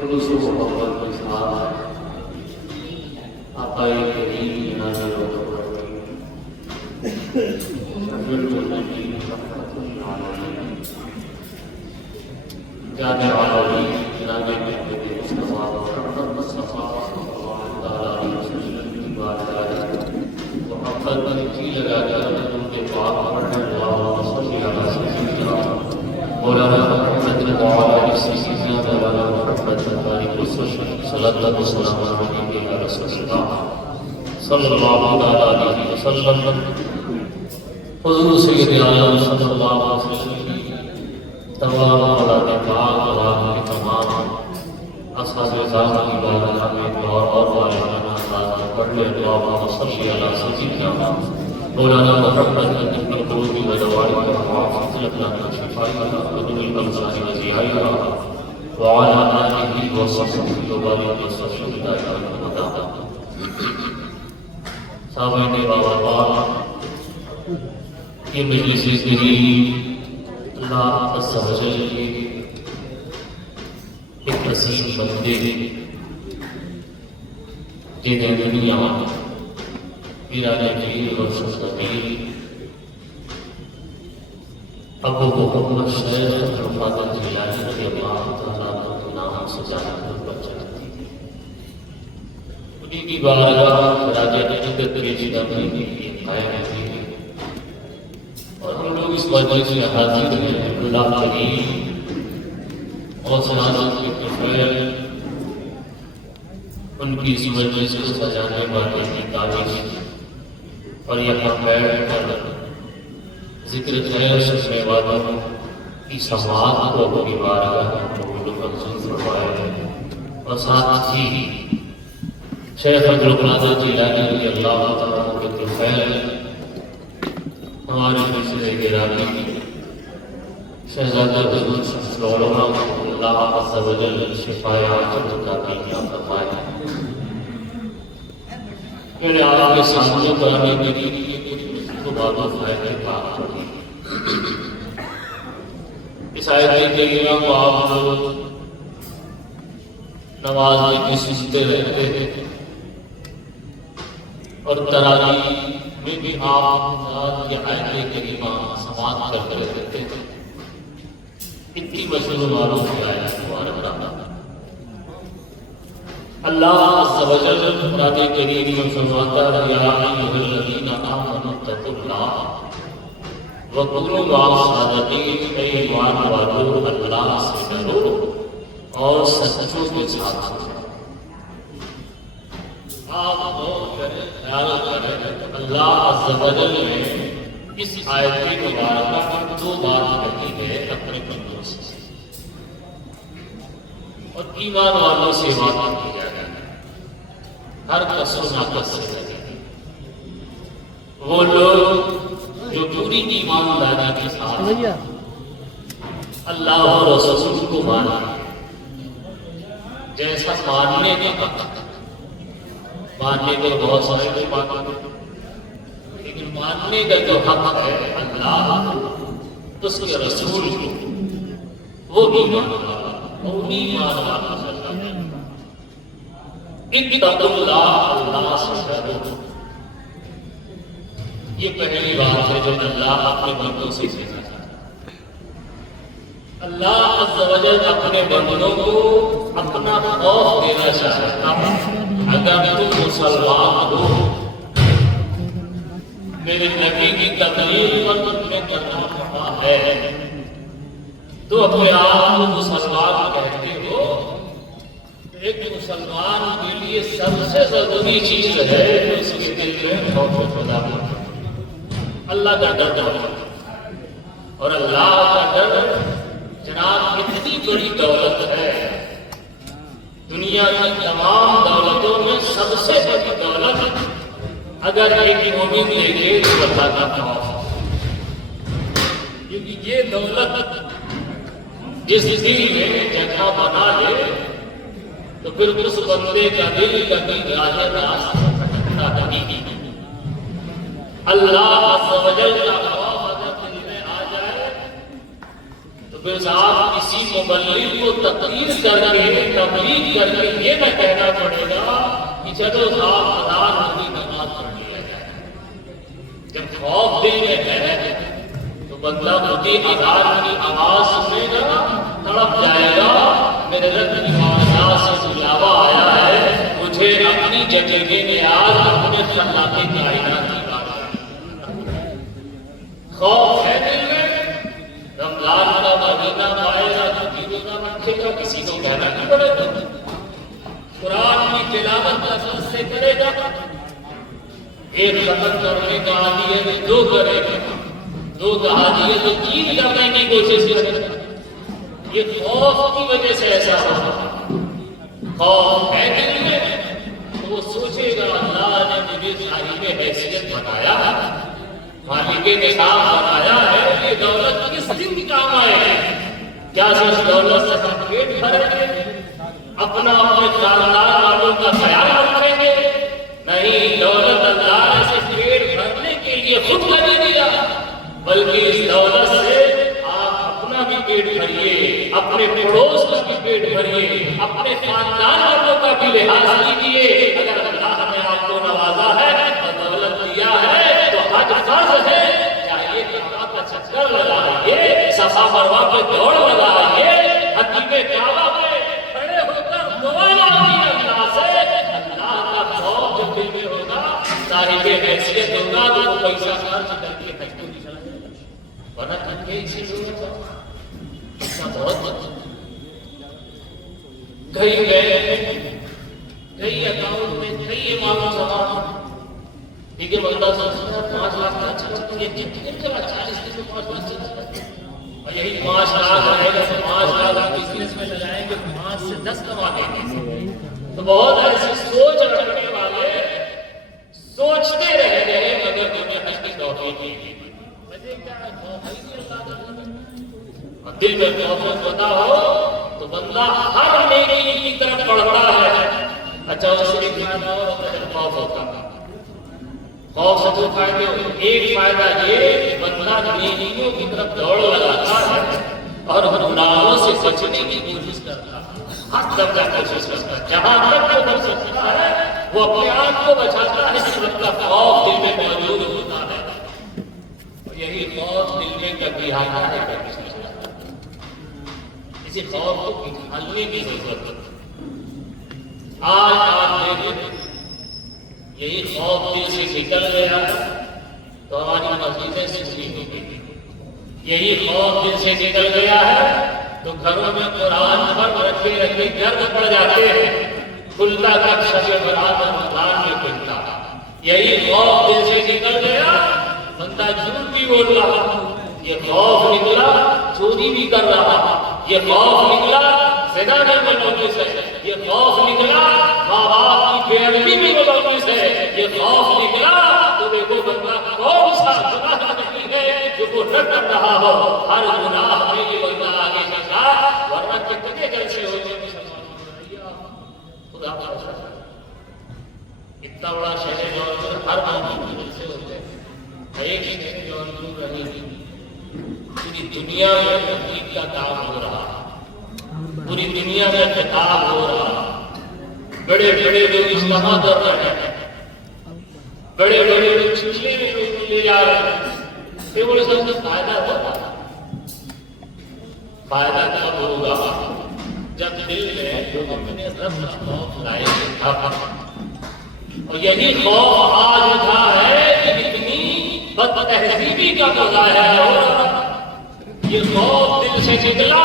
خلوص و محبت کے ساتھ آقائے کریم جناب جامع العالمین جناب محمد مصطفیٰ محمد مصطفیٰ صلی اللہ علیہ وسلم کی بارگاہ محبت کی لگا کر درود پاک پڑھنے اللہم صلی علی سیدنا مولانا محمد وعلی سیدنا مولانا محمد صلی اللہ علیہ وسلم صلی اللہ علیہ وسلم حضور سید عالم صلی اللہ علیہ وسلم تمام اولاد پاک اور تمام اصحاب رضوان کی بارگاہ میں دعا اور والدانہ تعالیٰ پڑھنے اللہم صلی علی سیدنا مولانا محمد ابن قلوب ودوائی وحافظ لنا شفائی وقدر الامسان وزیائی وعلى آله وصحبه وبارك وسلم دائما ابدا سامعین بابا پاک یہ مجلس کریم اللہ عز و جل کے ایک نصیب بندے جنہیں دنیا پیران جیل غرص نبیل ابو محمد شیخ رفاظ جیلانی رضی اللہ تعالیٰ کے نام سے جانا کر چاہتی تھی انہی کی بارگاہ خراج عقیدت پیش کرنے کے لیے قائم ہوئی اور ہم لوگ اس مجلس میں حاضر ہیں اللہ کریم اور سعادت کے فضل ان کی اس مجلس کو سجانے والے کی تعریف اور یہاں بیٹھ کر ذکر خیر سننے والوں کی سماعت کو اپنی بارگاہ میں قبول و منظور فرمائے اور ساتھ ہی شیخ عبدالقادر جیلانی رضی اللہ تعالیٰ کے طفیل ہمارے دوسرے گرامی شہزادہ حضور شمس العلماء اللہ عز و جل شفائے عاجل عطا فرمائے میرے آپ کے سامنے قرآن کریم کو بات و فائدے پاک ہوگی اس آیت کریمہ کو آپ لوگ نماز میں سنتے رہتے ہیں اور تراویح میں بھی آپ یہ آیت کریمہ سماعت کرتے رہتے ہیں اتنی مشہور معلوم ہے آیت مبارک اللہ عز و جل قرآن کریم میں فرماتا ہے یا ایھا الذین آمنوا اتقوا اللہ وکونوا مع الصادقین، اے ایمان والو اللہ سے ڈرو اور سچوں کے ساتھ آپ غور کریں، خیال کریں اللہ عز و جل نے اس آیت کی مبارکہ پر دو بات کہی ہے اپنے بندوں سے اور ایمان والوں سے وعدہ کیا ہے ہر کس و ناقص سے لگے وہ لوگ جو پوری ایمانداری کے ساتھ اللہ اور رسول کو مانا جیسا ماننے کا حق ماننے کے بہت سارے لوگ مانتے لیکن ماننے کا جو حق ہے اللہ اس کے رسول کو وہ ایمان والا اتقوا اللہ، اللہ سے ڈرو، یہ پہلی بات ہے جو اللہ اپنے بندوں سے کہتا ہے۔ اللہ عز و جل اپنے بندوں کو اپنا خوف دینا چاہتا ہے۔ اگر تم مسلمان ہو، میرے نبی کی تبلیغ پر تم نے کرنا پڑا ہے تو اپنے آپ کو مسلمان کہتے ہو۔ ایک مسلمان کے لیے سب سے ضروری چیز ہے کہ اس کے دل میں خوف خدا ہو، اللہ کا ڈر ہو، اور اللہ کا ڈر جناب اتنی بڑی دولت ہے، دنیا کی تمام دولتوں میں سب سے بڑی دولت اگر ایک مومن دیکھے تو اللہ کا خوف، کیونکہ یہ دولت جس دل میں جگہ بنا لے تو پھر اس بندے کا دل کبھی راہ راست بھٹکتا نہیں۔ اللہ عز و جل کا خوف اگر دل میں آ جائے تو پھر آپ کسی مبلغ کو تقریر کر کے تبلیغ کر کے یہ نہ کہنا پڑے گا کہ چلو صاحب ہزار کی نماز پڑھ لیا جائے۔ جب خوف دل میں ہے تو بندہ مجھے ہزار کی آواز سنے گا، تڑپ جائے گا، میرے رب کی بارگاہ سے بلاوا آیا ہے، مجھے اپنی جگہ کے نیاز اپنے خلاق کائنات کی بارگاہ۔ خوف ہے دل میں، رمضان کا مہینہ پائے گا تو روزہ رکھے گا، کسی کو کہنا نہیں پڑے گا، قرآن کی تلاوت لفظ سے کرے گا، ایک ختم کرنے کا عادی ہے تو دو کرے گا، دو کا عادی ہے تو تین کرنے کی کوشش کرے گا۔ یہ خوف کی وجہ سے ایسا ہوگا۔ خوف ہے دل میں تو وہ سوچے گا اللہ نے مجھے صاحب حیثیت بنایا، مالک نظام بنایا ہے، یہ دولت کس دن کام آئے گی؟ کیا اس دولت سے ہم پیٹ بھریں گے، اپنا اپنے خاندان والوں کا خیال رکھیں گے؟ نہیں، دولت اللہ نے صرف پیٹ بھرنے کے لیے خود نہیں دیا، بلکہ اس دولت سے آپ اپنا بھی پیٹ بھریے، اپنے پڑوس کا بھی پیٹ بھریے، اپنے خاندان والوں کا بھی لحاظ کیجیے۔ اگر اللہ نے آپ کو نوازا ہے اور دولت دیا ہے تو حج فرض ہے، چاہیے کہ آپ کا چکر لگائیے، صفا مروہ پہ دوڑ لگائیے، حتیم کعبہ پہ کھڑے ہو کر دعا مانگیے اللہ سے۔ اللہ کا خوف جب دل میں ہوگا، صاحب حیثیت ہوگا تو وہ پیسہ خرچ کر کے حج کو نہیں چلا جائے گا، ورنہ کر کے اسی ضرورت ہے اس کا بہت کئی گئے، کئی اکاؤنٹ میں کئی اماموں سوال، ٹھیک ہے، بندہ سوچتا ہے 5 لاکھ کا اچھا یہ کتنے کا 40 دن میں 5 لاکھ چلتا ہے، اور یہی 5 لاکھ رہے گا تو 5 لاکھ بزنس میں لگائیں گے 5 سے 10 کما دیں گے۔ تو بہت ایسی سوچ رکھنے والے سوچتے رہ گئے مگر تمہیں حج کی توفیق نہیں دی۔ وجہ کیا ہے؟ اور دل میں توفیق پتا ہو تو بندہ ہر نیکی کی طرف بڑھتا ہے۔ اچھا اس سے ایک فائدہ اور ہوتا ہے، خوف ہوتا ہے۔ خوف سے دو فائدے ہوتے، ایک فائدہ یہ کہ بندہ نیکیوں کی طرف دوڑ لگاتا ہے اور گناہوں سے بچنے کی کوشش کرتا ہے، ہر درجہ کوشش کرتا ہے، جہاں تک وہ بچ سکتا ہے وہ اپنے آپ کو بچاتا ہے، اس وقت کا خوف دل میں موجود ہوتا ہے، اور یہی خوف دل میں کبھی آتا ہے کبھی چلا جاتا ہے۔ اسی خوف کو نکالنے کی ضرورت ہے۔ آج آپ دیکھیں یہی خوف دل سے نکل گیا تو ہماری مسجدیں سجدی ہو گئی، یہی خوف دل سے نکل گیا ہے تو گھروں میں قرآن پر رکھے رکھے گرد پڑ جاتے ہیں، کھلتا تک شب برات رمضان میں کھلتا۔ یہی خوف دل سے نکل گیا، بندہ جھوٹ بھی بول رہا، یہ خوف نکلا چوری بھی کر رہا، یہ خوف نکلا زنا میں ملوث ہے، یہ خوف نکلا ماں باپ کی بے ادبی میں ملوث ہے، یہ خوف نکلا تو دیکھو بندہ کون سا گناہ نہیں ہے جو وہ نہ کر رہا ہو، ہر گناہ میں یہ بندہ آگے چلتا، ورنہ کتنے جلسے ہوتے ہیں خدا کا شکر، اتنا بڑا شہر جونپور ہر مہینے میں جلسے ہوتے ہیں، ایک ہی شہر جونپور رہی، پوری دنیا میں تبلیغ کا کام ہو رہا، پوری دنیا میں خطاب ہو رہا، بڑے بڑے لوگ اجتماع کر رہے ہیں، بڑے بڑے لوگ چلے میں لوگ لے جا رہے ہیں، یہ بڑے سب سے فائدہ ہوگا، فائدہ کب ہوگا جب دل میں اپنے رب کا خوف لائے تھا، اور یہی خوف آج اٹھا ہے کہ اتنی بد تہذیبی کا مظاہرہ ہو رہا، یہ خوف دل سے نکلا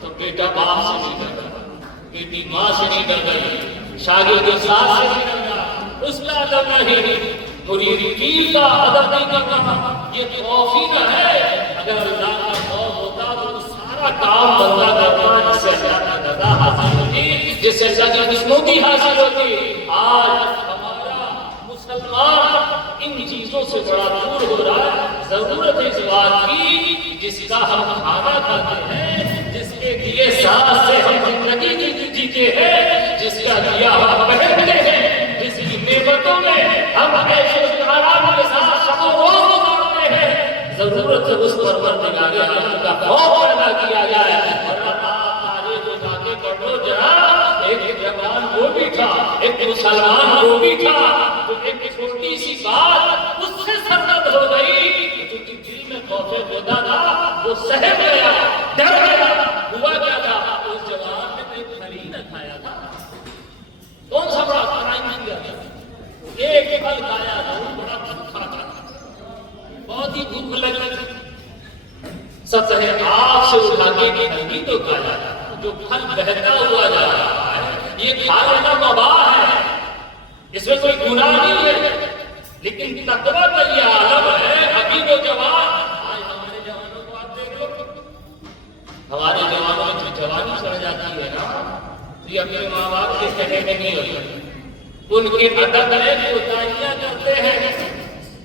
تو بیٹا باپ سے نکل گیا، بیٹی ماں سے نکل گئی، شاگرد استاد سے نکل گیا، اس کا ادب نہیں، مرید پیر کا ادب نہیں کرنا، یہ خوف ہی نہ ہے۔ اگر اللہ کا خوف ہوتا تو سارا کام بندہ کرتا جس سے اللہ کی رضا حاصل ہوتی، جس سے اللہ کی خوشنودی حاصل ہوتی۔ آج ہمارا مسلمان ان چیزوں سے بڑا دور ہو رہا ہے، ضرورت ہے اس بات کی جس کا ہم کھانا کھاتے ہیں، جس کے دیے سانس سے ہم زندگی جیتے ہیں، جس کا دیا ہم پہنتے ہیں، جس کی نعمتوں میں ہم عیش و آرام کے ساتھ شب و روز گزارتے ہیں، ضرورت ہے اس پروردگار عالم کا خوف پیدا کیا جائے۔ اور آپ تاریخ اٹھا کے پڑھو ذرا، وہ بھی تھا، ایک مسلمان وہ بھی تھا، تو ایک چھوٹی سی بات اس سے سرد ہو گئی، کیونکہ دل میں خوف خدا تھا، وہ سہم گیا، ڈر گیا۔ ہوا کیا تھا؟ اس جوان نے ایک پھلی نہ کھایا تھا، کون سا بڑا کرائم بن گیا تھا، ایک پھل کھایا تھا، وہ بڑا بھوکا تھا، بہت ہی بھوک لگی تھی، سطح آگ سے اٹھا کے پھل تو کھایا تھا، جو پھل بہتا ہوا جا رہا ہے یہ کھا لینا مباح ہے، اس میں کوئی گناہ نہیں ہے، لیکن تقویٰ کا یہ عالم ہے۔ ابھی وہ جوان، آج ہمارے جوانوں کو آپ دیکھ لو، ہمارے جوانوں میں جو جوانی چڑھ جاتی ہے نا، تو یہ اپنے ماں باپ کے کہنے میں نہیں ہوتی، ان کے ادب میں کوتاہیاں کرتے ہیں،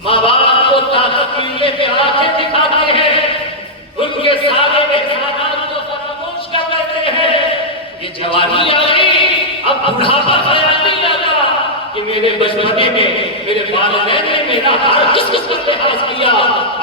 ماں باپ کو طاقت ملنے پہ آنکھیں دکھاتے ہیں، ان کے سارے احسانات کو فراموش کر دیتے ہیں۔ یہ جوانی آ گئی، اب بڑھاپا خیال نہیں آتا کہ میرے بچپنے میں میرے والدین نے میرا ہر قسم پر لحاظ کیا،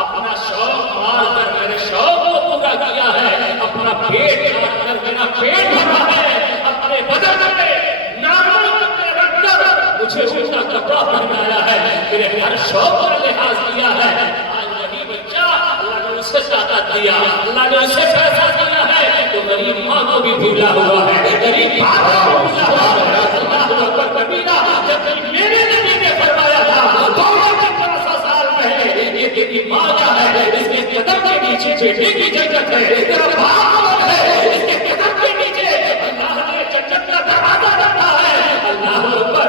اپنا شوق مار کر میرے شوق کو پورا کیا ہے، اپنا پیٹ کاٹ کر میرا پیٹ بھرا ہے، اپنے بدن میں ناموں کپڑے رکھ کر مجھے اونچا کپڑا پہنایا ہے، میرے ہر شوق پر لحاظ کیا ہے۔ آج وہی بچہ اللہ نے اسے طاقت دیا، اللہ نے اسے پیسہ دیا ہے، تو غریب ماں کو بھی بھولا ہوا ہے، غریب باپ کو بھی بھولا ہوا ہے۔ اللہ اکبر کبیرہ، جب میرے نبی نے فرمایا تھا 15 سال پہلے، یہ تیری ماں کیا ہے، اس کے قدم کے نیچے بیٹے کی جنت ہے، تیرا باپ کون ہے، اس کے قدم کے نیچے اللہ نے جنت کا دروازہ رکھا ہے۔ اللہ اکبر،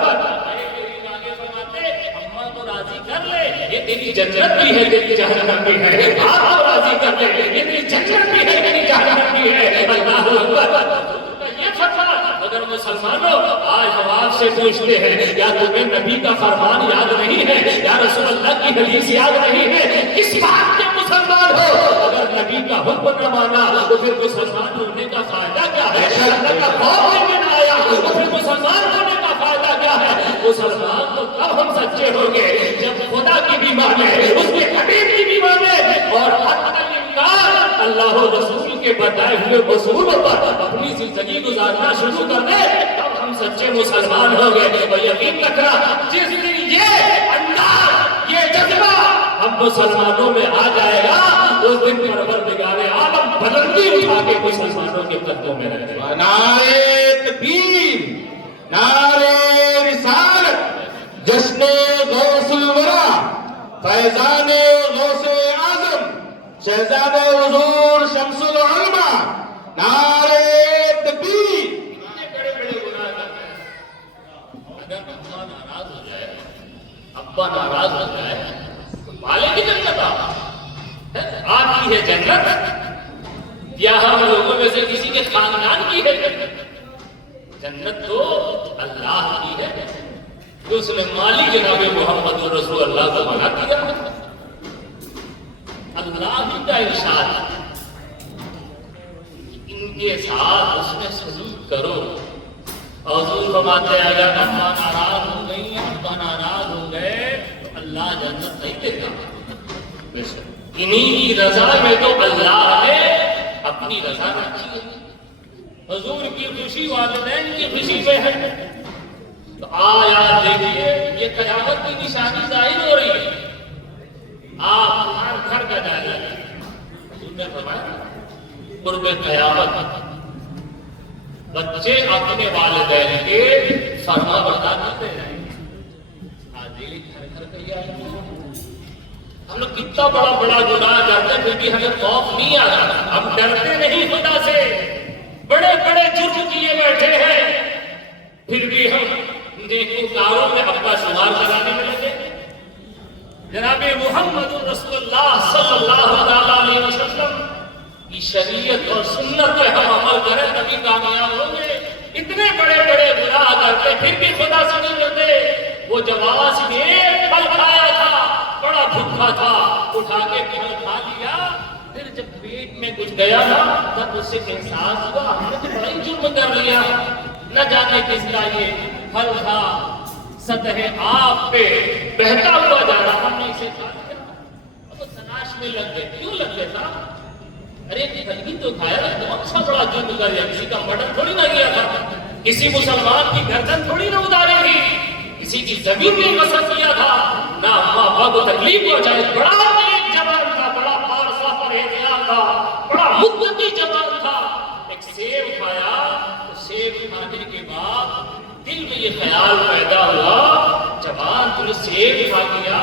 اماں کو راضی کر لے، یہ تیری جنت بھی ہے، تیری جہنم بھی ہے، باپ کو راضی کر لے، یہ تیری جنت بھی ہے، تیری جہنم بھی ہے۔ اللہ اکبر، یہ فتویٰ اگر مسلمانوں آج ہم آپ سے پوچھتے ہیں، یا تمہیں نبی کا فرمان یاد نہیں ہے، یا رسول اللہ کی حدیث یاد نہیں ہے، کس بات کے مسلمان ہو؟ اگر نبی کا حکم نہ مانا تو پھر مسلمان ہونے کا فائدہ کیا ہے؟ اللہ کا خوف نہیں آیا تو پھر مسلمان ہونے کا فائدہ کیا ہے؟ مسلمان تو تب ہم سچے ہوں گے جب خدا کی بھی مانے، اس کے حبیب کی بھی مانے، اور حتی الامکان اللہ و رسول کے بتائے ہوئے اصولوں پر اپنی زندگی گزارنا شروع کر دے، تب ہم سچے مسلمان ہوں گے۔ اور یقین رکھنا، جس دن یہ انداز، یہ جذبہ ہم مسلمانوں میں آ جائے گا، اس دن پروردگار عالم بلندی اٹھا کے مسلمانوں کے قدموں میں رکھے گا۔ نعرے تکبیر، نعرے رسالت، جشن غوث الورا، فیضان غوث اعظم، شہزاد حضور شمس العلماء، نعرے تکبیر۔ کتنے بڑے بڑے گناہ کرتے ہیں، اگر اماں ناراض ہو جائے، ابا ناراض ہو جائے تو مالک کی جنت آپ کی ہے جنت، یا ہم لوگوں میں سے کسی کے خاندان کی ہے جنت؟ جنت تو اللہ کی ہے، تو اس نے مالی جناب محمد رسول اللہ کو منع کیا۔ اللہ ہی کا ارشاد ان کے ساتھ اس نے سلوک کرو۔ حضور فرماتے ہیں اگر اماں ناراض ہو گئی، ابا ناراض ہو گئے تو اللہ جنت نہیں دیتا۔ انہی کی رضا میں تو اللہ نے اپنی رضا رکھی ہے، حضور کی خوشی والدین کی خوشی پہ ہے۔ تو آیا دیکھیے، یہ قیامت کی نشانی ظاہر ہو رہی ہے، آپ ہر گھر کا جائزہ لیں۔ حضور نے فرمایا قرب قیامت بچے اپنے والدین کے فرما بردار کرتے ہیں۔ آج یہ گھر گھر کا یہ ہے، ہم لوگ کتنا بڑا بڑا گناہ کرتے ہیں پھر بھی ہمیں خوف نہیں آ رہا، ہم ڈرتے نہیں خدا سے، بڑے بڑے جرم کیے بیٹھے ہیں، پھر بھی ہم نیکوکاروں میں اپنا شمار کرانے میں لگے۔ جناب محمد رسول اللہ صلی اللہ علیہ وسلم کی شریعت اور سنت پہ ہم عمل کریں تبھی کامیاب ہوں گے۔ اتنے بڑے بڑے گناہ کرتے پھر بھی خدا سے نہیں ڈرتے۔ وہ جواز کے پھل کھایا تھا، بڑا بھوکا تھا، اٹھا کے پھل کھا لیا، پھر جب پیٹ میں کچھ گیا نا تب اسے احساس ہوا ہم نے تو بڑا ہی جرم کر لیا، نہ جانے کس کا یہ پھل تھا، سطح آب پہ بہتا ہوا جا رہا، ہم نے اسے کھا لیا۔ اب وہ تلاش میں لگ گئے، کیوں لگ گئے تھا؟ ارے پھل بھی تو کھایا، کون سا بڑا جرم کر لیا، کسی کا مرڈر تھوڑی نہ کیا تھا، کسی مسلمان کی گردن تھوڑی نہ اتارے گی، کسی کی زمین نہیں پسند کیا تھا، نہ ماں باپ کو تکلیف پہنچائے. بڑا نیک جوان تھا، بڑا پارسا پرہیزگار تھا، بڑا متقی جوان تھا. ایک سیب کھایا تو سیب کھانے کے بعد دل میں یہ خیال پیدا ہوا، جوان تو نے سیب کھا لیا،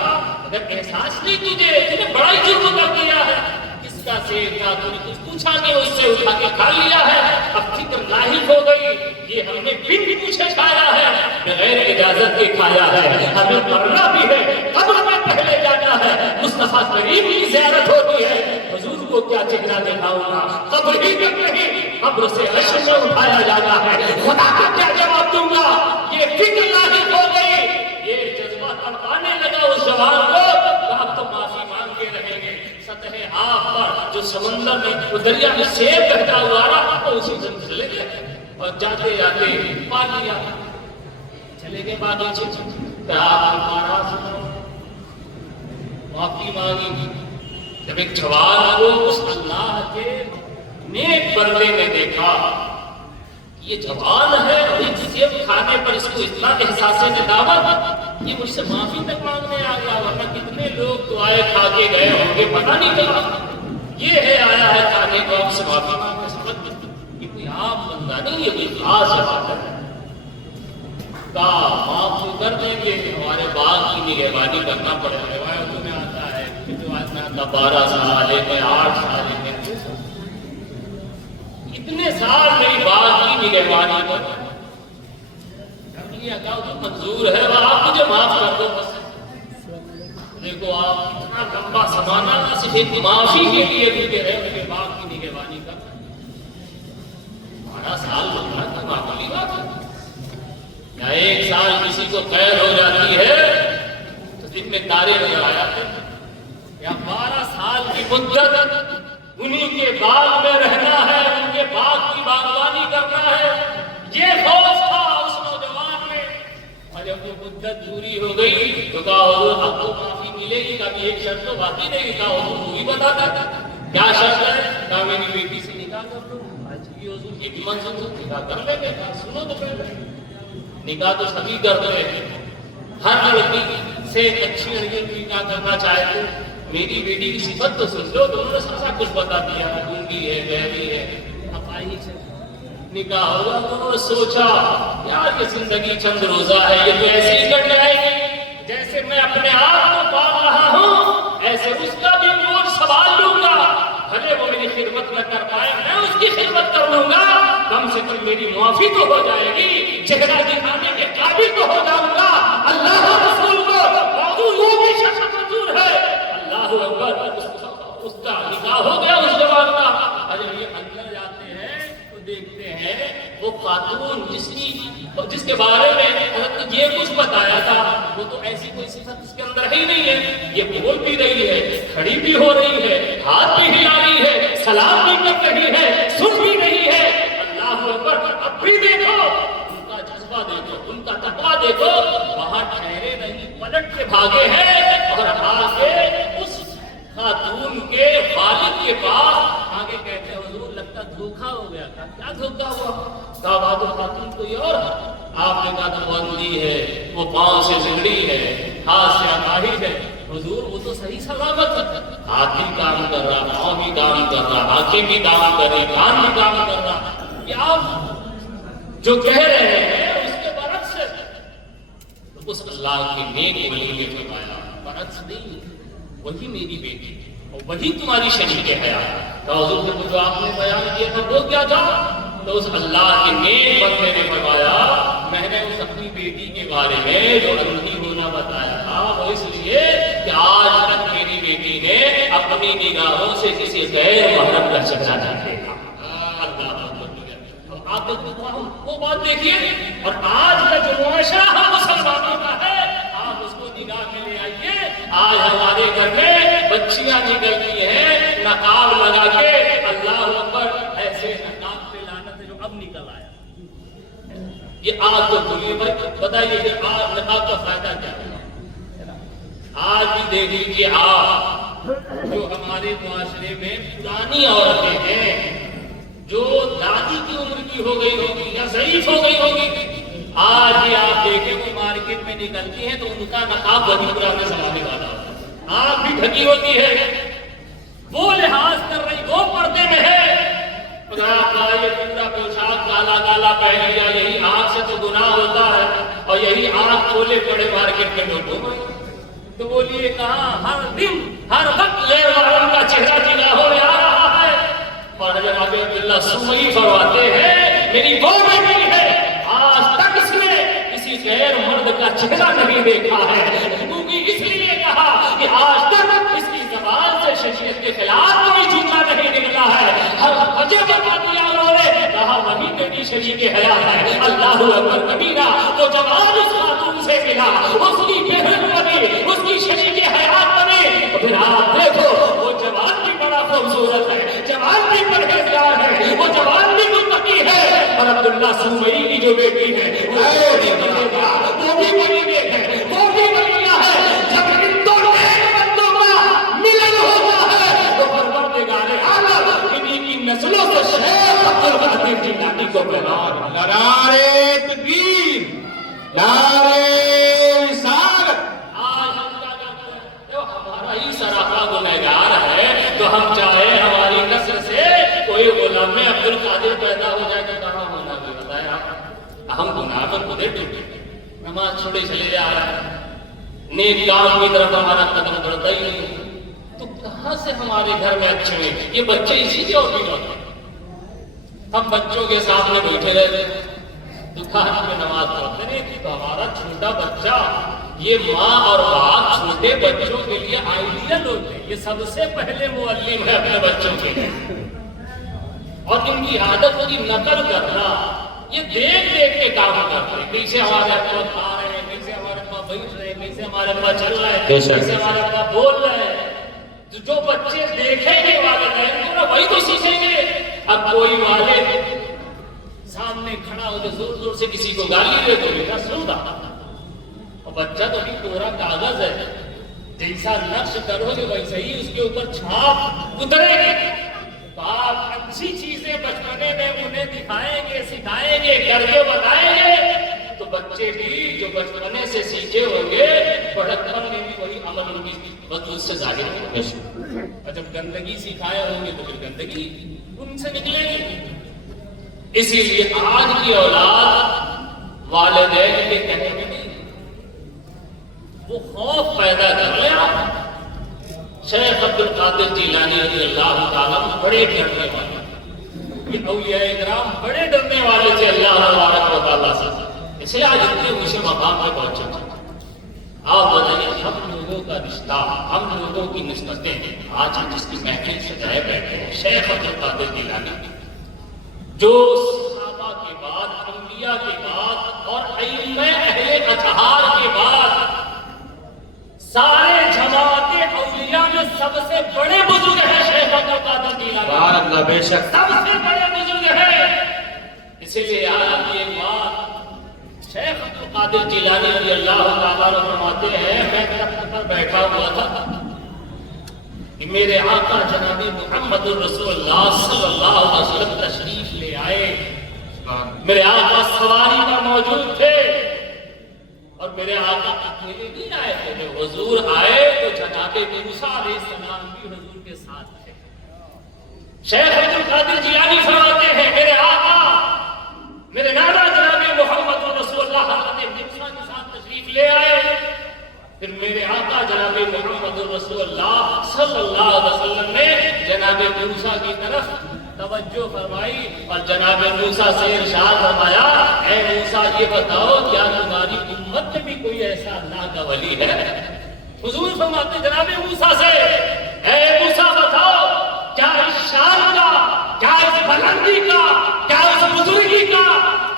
اگر احساس نہیں تجھے بڑا ہی جرم کر دیا ہے. کس کا سیب تھا؟ تو نے کچھ پوچھا کہ اس سے اٹھا کے کھا لیا ہے. اب فکر لاحق ہو گئی، یہ ہم نے بن پوچھے کھایا ہے، بغیر اجازت کے کھایا ہے، ہمیں مرنا بھی ہے، قبر میں پہلے جانا ہے. مصطفیٰ کریم کی زیارت ہوتی ہے، حضور کو کیا چہرہ دکھاؤں گا؟ قبر ہی میں نہیں، قبر سے عرش میں اٹھایا جانا ہے، خدا کا کیا جواب دوں گا؟ یہ فکر لاحق ہو گئی، یہ جذبہ تڑپانے لگا اس جوان کو. آپ تو معافی مانگ کے رہیں گے. سطح آب پر جو سمندر میں وہ دریا میں سیب بہتا ہوا رہا تو اسی سے چلے گئے اور جاتے جاتے پا لیا، چلے گئے باغیچے. کیا آپ ہمارا معافی مانگی؟ جب ایک جوان کو اس اللہ کے نیک بندے نے دیکھا یہ جوان ہے اور ایک سیب کھانے پر اس کو اتنا احساس ندامت، یہ مجھ سے معافی تک مانگنے آ گیا، ورنہ کتنے لوگ تو آئے کھا کے گئے ہوں گے پتہ نہیں چلا. یہ ہے آیا ہے کھانے کو آپ سے معافی مانگنے سے. یہ کوئی عام بندہ نہیں، یہ کوئی خاص بات ہے. معاف تو کر دیں گے، ہمارے باغ کی نگہبانی کرنا پڑے گا. روایتوں میں آتا ہے کہ جو آدمی آتا 12 سال میں 8 سال میں اتنے سال میری باغ کی نگہبانی کر لیا گا تو منظور ہے اور آپ مجھے معاف کر دو بس. دیکھو آپ اتنا لمبا زمانہ نہ صرف ایک معافی کے لیے مجھے رہے میرے باغ کی نگہبانی کر. 12 سال بننا تو معمولی بات ہے. یا 1 سال کسی کو خیر ہو جاتی ہے تو دن میں تارے نظر آ جاتے ہیں، یا 12 سال کی مدت انہیں کے باغ میں رہنا ہے، ان کے باغ کی باغبانی کرنا ہے. یہ خوف تھا اس نوجوان میں. اور جب وہ مدت پوری ہو گئی تو کہا حضور اب تو معافی ملے گی. کبھی ایک شرط تو باقی نہیں تھا، حضور وہی بتاتا تھا. کیا شرط ہے؟ کہا میری بیٹی سے نکاح کر لو. حضور کی بھی منظور سے نکاح کر لیں گے. سنو تو پہلے، نکاح تو سبھی کرتے ہیں، ہر لڑکی سے اچھی لڑکی نکاح کرنا چاہتے. میری بیٹی کی صفت تو سن لو. تو انہوں نے سب کچھ بتا دیا، گونگی ہے، بہری ہے، اپاہج ہے. نکاح ہوگا تو انہوں نے سوچا یار یہ زندگی چند روزہ ہے، یہ تو ایسے ہی کٹ جائے گی. جیسے میں اپنے آپ کو پال رہا ہوں ایسے اس کا بھی بوجھ سنبھال لوں گا. بھلے وہ میری خدمت نہ کر پائے، میں اس کی خدمت کر لوں گا. کم سے کم میری معافی تو ہو جائے گی، چہرہ دکھانے کے قابل تو ہو جاؤں گا. اللہ رسول کو موضوع وہ بھی شخص منظور ہے. اللہ اکبر. اس کا نکاح ہو گیا اس جوان کا. اجب یہ اندر جاتے ہیں تو دیکھتے ہیں وہ خاتون جس کے بارے میں حضرت نے یہ کچھ بتایا تھا وہ تو ایسی کوئی صفت اس کے اندر ہی نہیں ہے. یہ بول بھی رہی ہے، کھڑی بھی ہو رہی ہے، ہاتھ بھی ہلا رہی ہے، سلام بھی کر رہی ہے، سن بھی رہی ہے. اللہ اکبر. اب بھی دیکھو ان کا جذبہ، دیکھو ان کا تقویٰ، دیکھو وہاں ٹھہرے نہیں، پلٹ کے بھاگے ہیں اور آ کے اس خاتون کے خالق کے پاس آگے کہتے ہیں حضور لگتا دھوکا ہو گیا تھا. کیا دھوکا ہوا؟ کہا بات خاتون کوئی اور. آپ نے کہا تو بندی ہے، وہ پاؤں سے بگڑی ہے، ہاتھ سے اپاہج ہے. حضور وہ تو صحیح سلامت ہے، ہاتھ بھی کام کر رہا، پاؤں بھی کام کر رہا، آنکھیں بھی کام کر رہی، کان بھی کام کر رہا. یہ آپ جو کہہ رہے ہیں اس کے برعکس ہے. تو اس اللہ کے نیک ولی نے فرمایا برعکس نہیں، وہی میری بیٹی اور وہی تمہاری شریک حیات. تو حضور نے جو آپ نے بیان کیا تھا وہ کیا تھا؟ تو اس اللہ کے نیک بندے نے فرمایا میں نے اس اپنی بیٹی کے بارے میں جو اندھی ہونا بتایا تھا وہ اس لیے کہ آج تک میری بیٹی نے اپنی نگاہوں سے کسی غیر محرم کا چہرہ نہیں دیکھا. آپ وہ بات دیکھیے. اور آج کا جو معاشرہ ہے مسلمانوں کا ہے، آپ اس کو نگاہ میں لے آئیے. آج ہمارے گھر میں بچیاں نکلتی ہیں نقاب لگا کے. اللہ اکبر. ایسے نقاب پہ لعنت ہے جو اب نکل آیا. یہ آج تو بولیے بھائی بتائیے کہ آج نقاب کا فائدہ کیا ہے؟ آج بھی دیکھ لیجیے آپ جو ہمارے معاشرے میں پرانی عورتیں ہیں جو دادی کی عمر کی ہو گئی ہوگی یا ضعیف ہو گئی ہوگی، آج یہ آپ دیکھیں وہ مارکیٹ میں نکلتی ہیں تو ان کا نقاب بڑی پرانے زمانے والا ہوتا ہے، آنکھ بھی ڈھکی ہوتی ہے، وہ لحاظ کر رہی، وہ پردے میں ہے، خدا کا یہ پورا پوشاک کالا کالا پہن لیا، یہی آنکھ سے تو گناہ ہوتا ہے، اور یہی آنکھ کھولے پڑے مارکیٹ میں لوگوں کو، تو بولیے کہاں ہر دن ہر وقت غیر محرم کا چہرہ نگاہوں میں آ رہا ہے۔ اور جناب عبداللہ سومئی فرماتے ہیں میری وہ بیٹی ہے آج تک اس نے کسی غیر مرد کا چہرہ نہیں دیکھا ہے، کیونکہ اس لیے کہا کہ آج تک اس کی زبان سے شریعت کے خلاف کوئی جملہ نہیں نکلا ہے، ہر وجہ بتا دیا انہوں نے، کہا وہی بیٹی شریک حیات ہے۔ اللہ اکبر کبیرہ، وہ جوان اس خاتون سے ملا، اس کی بہن بنی، اس کی شریک حیات بنی، تو پھر آپ دیکھو وہ جوان بھی بڑا خوبصورت ہے، جوان بھی پرہیزگار ہے، وہ جوان بھی متقی ہے، اور عبداللہ سومئی کی جو بیٹی ہے وہ بھی بڑی نیک ہے، وہ بھی ولیہ ہے۔ جب ان دونوں بندوں کا ملن ہوتا ہے تو پروردگار عالم انہی کی نسلوں سے شیخ عبدالقادر جیلانی کو پیغام۔ نعرہ تکبیر، نعرہ رسالت۔ آج ہم کیا کرتے ہیں؟ جو ہمارا ہی سراپا گنہگار ہے، تو ہم چاہے ہماری نسل سے کوئی غلام عبدالقادر پیدا ہو جائے تو کہاں ہونا بھی بتایا، ہم گناہ پر خودے ڈوبے، نماز چھوڑے چلے جا رہا ہے، نیک کام کی طرف ہمارا قدم بڑھتا ہی نہیں، تو کہاں سے ہمارے گھر میں اچھے ہیں؟ یہ بچے اسی کے اور بھی ہوتے ہیں، ہم بچوں کے سامنے بیٹھے رہتے ہیں، دکان میں نماز پڑھتے نہیں، تو ہمارا چھوٹا بچہ، یہ ماں اور باپ چھوٹے بچوں کے لیے آئیڈیل ہوتے ہیں، یہ سب سے پہلے معلم ہے اپنے بچوں کے لیے، اور ان کی عادت ہوگی نقل کرنا، یہ دیکھ دیکھ کے کام کرتے ہیں، کیسے ہمارے ابا کھا رہے ہیں، کیسے ہمارے ابا بیٹھ رہے ہیں، کیسے ہمارے ابا چل رہے ہیں، کیسے ہمارے ابا بول رہے ہیں، جو بچے دیکھیں گے والدین کو وہی تو سیکھیں گے۔ اب کوئی والد سامنے کھڑا ہو کے زور زور سے کسی کو گالی دے تو بیٹا سن رہا، اور بچہ تو بھی پورا کاغذ ہے، جیسا نقش کرو گے ویسے ہی اس کے اوپر چھاپ اترے گی۔ آپ اچھی چیزیں بچپنے میں انہیں دکھائیں گے، سکھائیں گے، کر کے بتائیں گے، تو بچے بھی جو بچپنے سے سیکھے ہوں گے بڑھپن میں بھی وہی عمل ان کی وجود سے ظاہر ہوگا، اور جب گندگی سکھائے ہوں گے تو پھر گندگی ان سے نکلے گی۔ اسی لیے آج کی اولاد والدین کے کہنے میں نہیں، وہ خوف پیدا کر لیا۔ شیخ عبدالقادر جیلانی رضی اللہ تعالیٰ بڑے ڈرنے والے، یہ اولیاء کرام بڑے ڈرنے والے تھے اللہ تبارک و تعالیٰ سے، اس لیے آج اتنے اونچے مقام پہ پہنچے۔ آپ بتائیے ہم لوگوں کا رشتہ، ہم لوگوں کی نسبتیں آج ہم جس کی محفل سجائے بیٹھے ہیں، شیخ عبدالقادر جیلانی جو صحابہ کے بعد، انبیاء کے بعد اور ائمہ اہل اطہار کے بعد سارے جماعت اولیاء میں سب سے بڑے بزرگ ہیں شیخ عبدالقادر جیلانی، سبحان اللہ، بے شک سب سے بڑے بزرگ ہیں۔ اسی لیے آج یہ بات شیخ عبدالقادر جیلانی رضی اللہ تعالیٰ عنہ فرماتے ہیں، میں تخت پر بیٹھا ہوا تھا کہ میرے آقا جناب محمد رسول اللہ صلی اللہ علیہ وسلم تشریف لے آئے، میرے آقا سواری پر موجود تھے، اور میرے آقا اکیلے نہیں آئے تھے، جب حضور آئے تو جناب موسیٰ علیہ السلام بھی حضور کے ساتھ تھے۔ شیخ عبدالقادر جیلانی فرماتے ہیں میرے آقا، میرے نانا جناب محمد رسول اللہ حضرت موسیٰ کے ساتھ تشریف لے آئے، پھر میرے آقا جناب محمد رسول اللہ صلی اللہ علیہ وسلم نے جناب موسیٰ کی طرف توجہ فرمائی اور جناب موسیٰ سے ارشاد فرمایا، اے موسیٰ یہ بتاؤ کیا تمہاری امت میں بھی کوئی ایسا اللہ کا ولی ہے؟ حضور فرماتے جناب موسیٰ سے، اے موسیٰ بتاؤ کیا اس شان کا، کیا اس بلندی کا، کیا اس بزرگی کا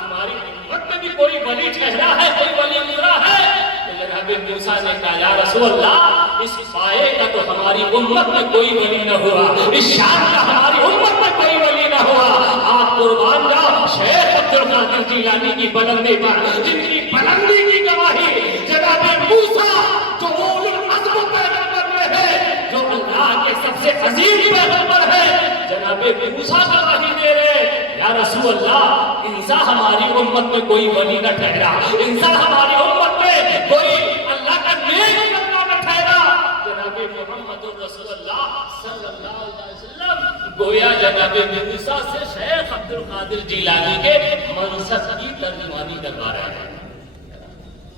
تمہاری امت میں بھی کوئی ولی ٹھہرا ہے، کوئی ولی گزرا ہے؟ تو جناب موسیٰ نے کہا یا رسول اللہ اس پائے کا تو ہماری امت میں کوئی ولی نہ ہوا، اس شان کا ہماری امت میں کوئی ولی نہ ہوا۔ آپ قربان جاؤ شیخ عبدالقادر جیلانی کی بلندی پر، جن کی بلندی کی گواہی جناب موسیٰ جو اولو العزم پیغمبر میں ہے، جو اللہ کے سب سے عظیم پیغمبر ہے، جناب موسیٰ گواہی دے رہے یا رسول اللہ انسا ہماری امت میں کوئی ولی نہ ٹھہرا، انسا ہماری امت میں کوئی اللہ کا نیک بندہ نہ ٹھہرا۔ جناب محمد رسول اللہ صلی اللہ علیہ وسلم گویا جناب موسیٰ سے شیخ عبد القادر جیلانی کے منصب کی ترجمانی کروا رہے ہیں۔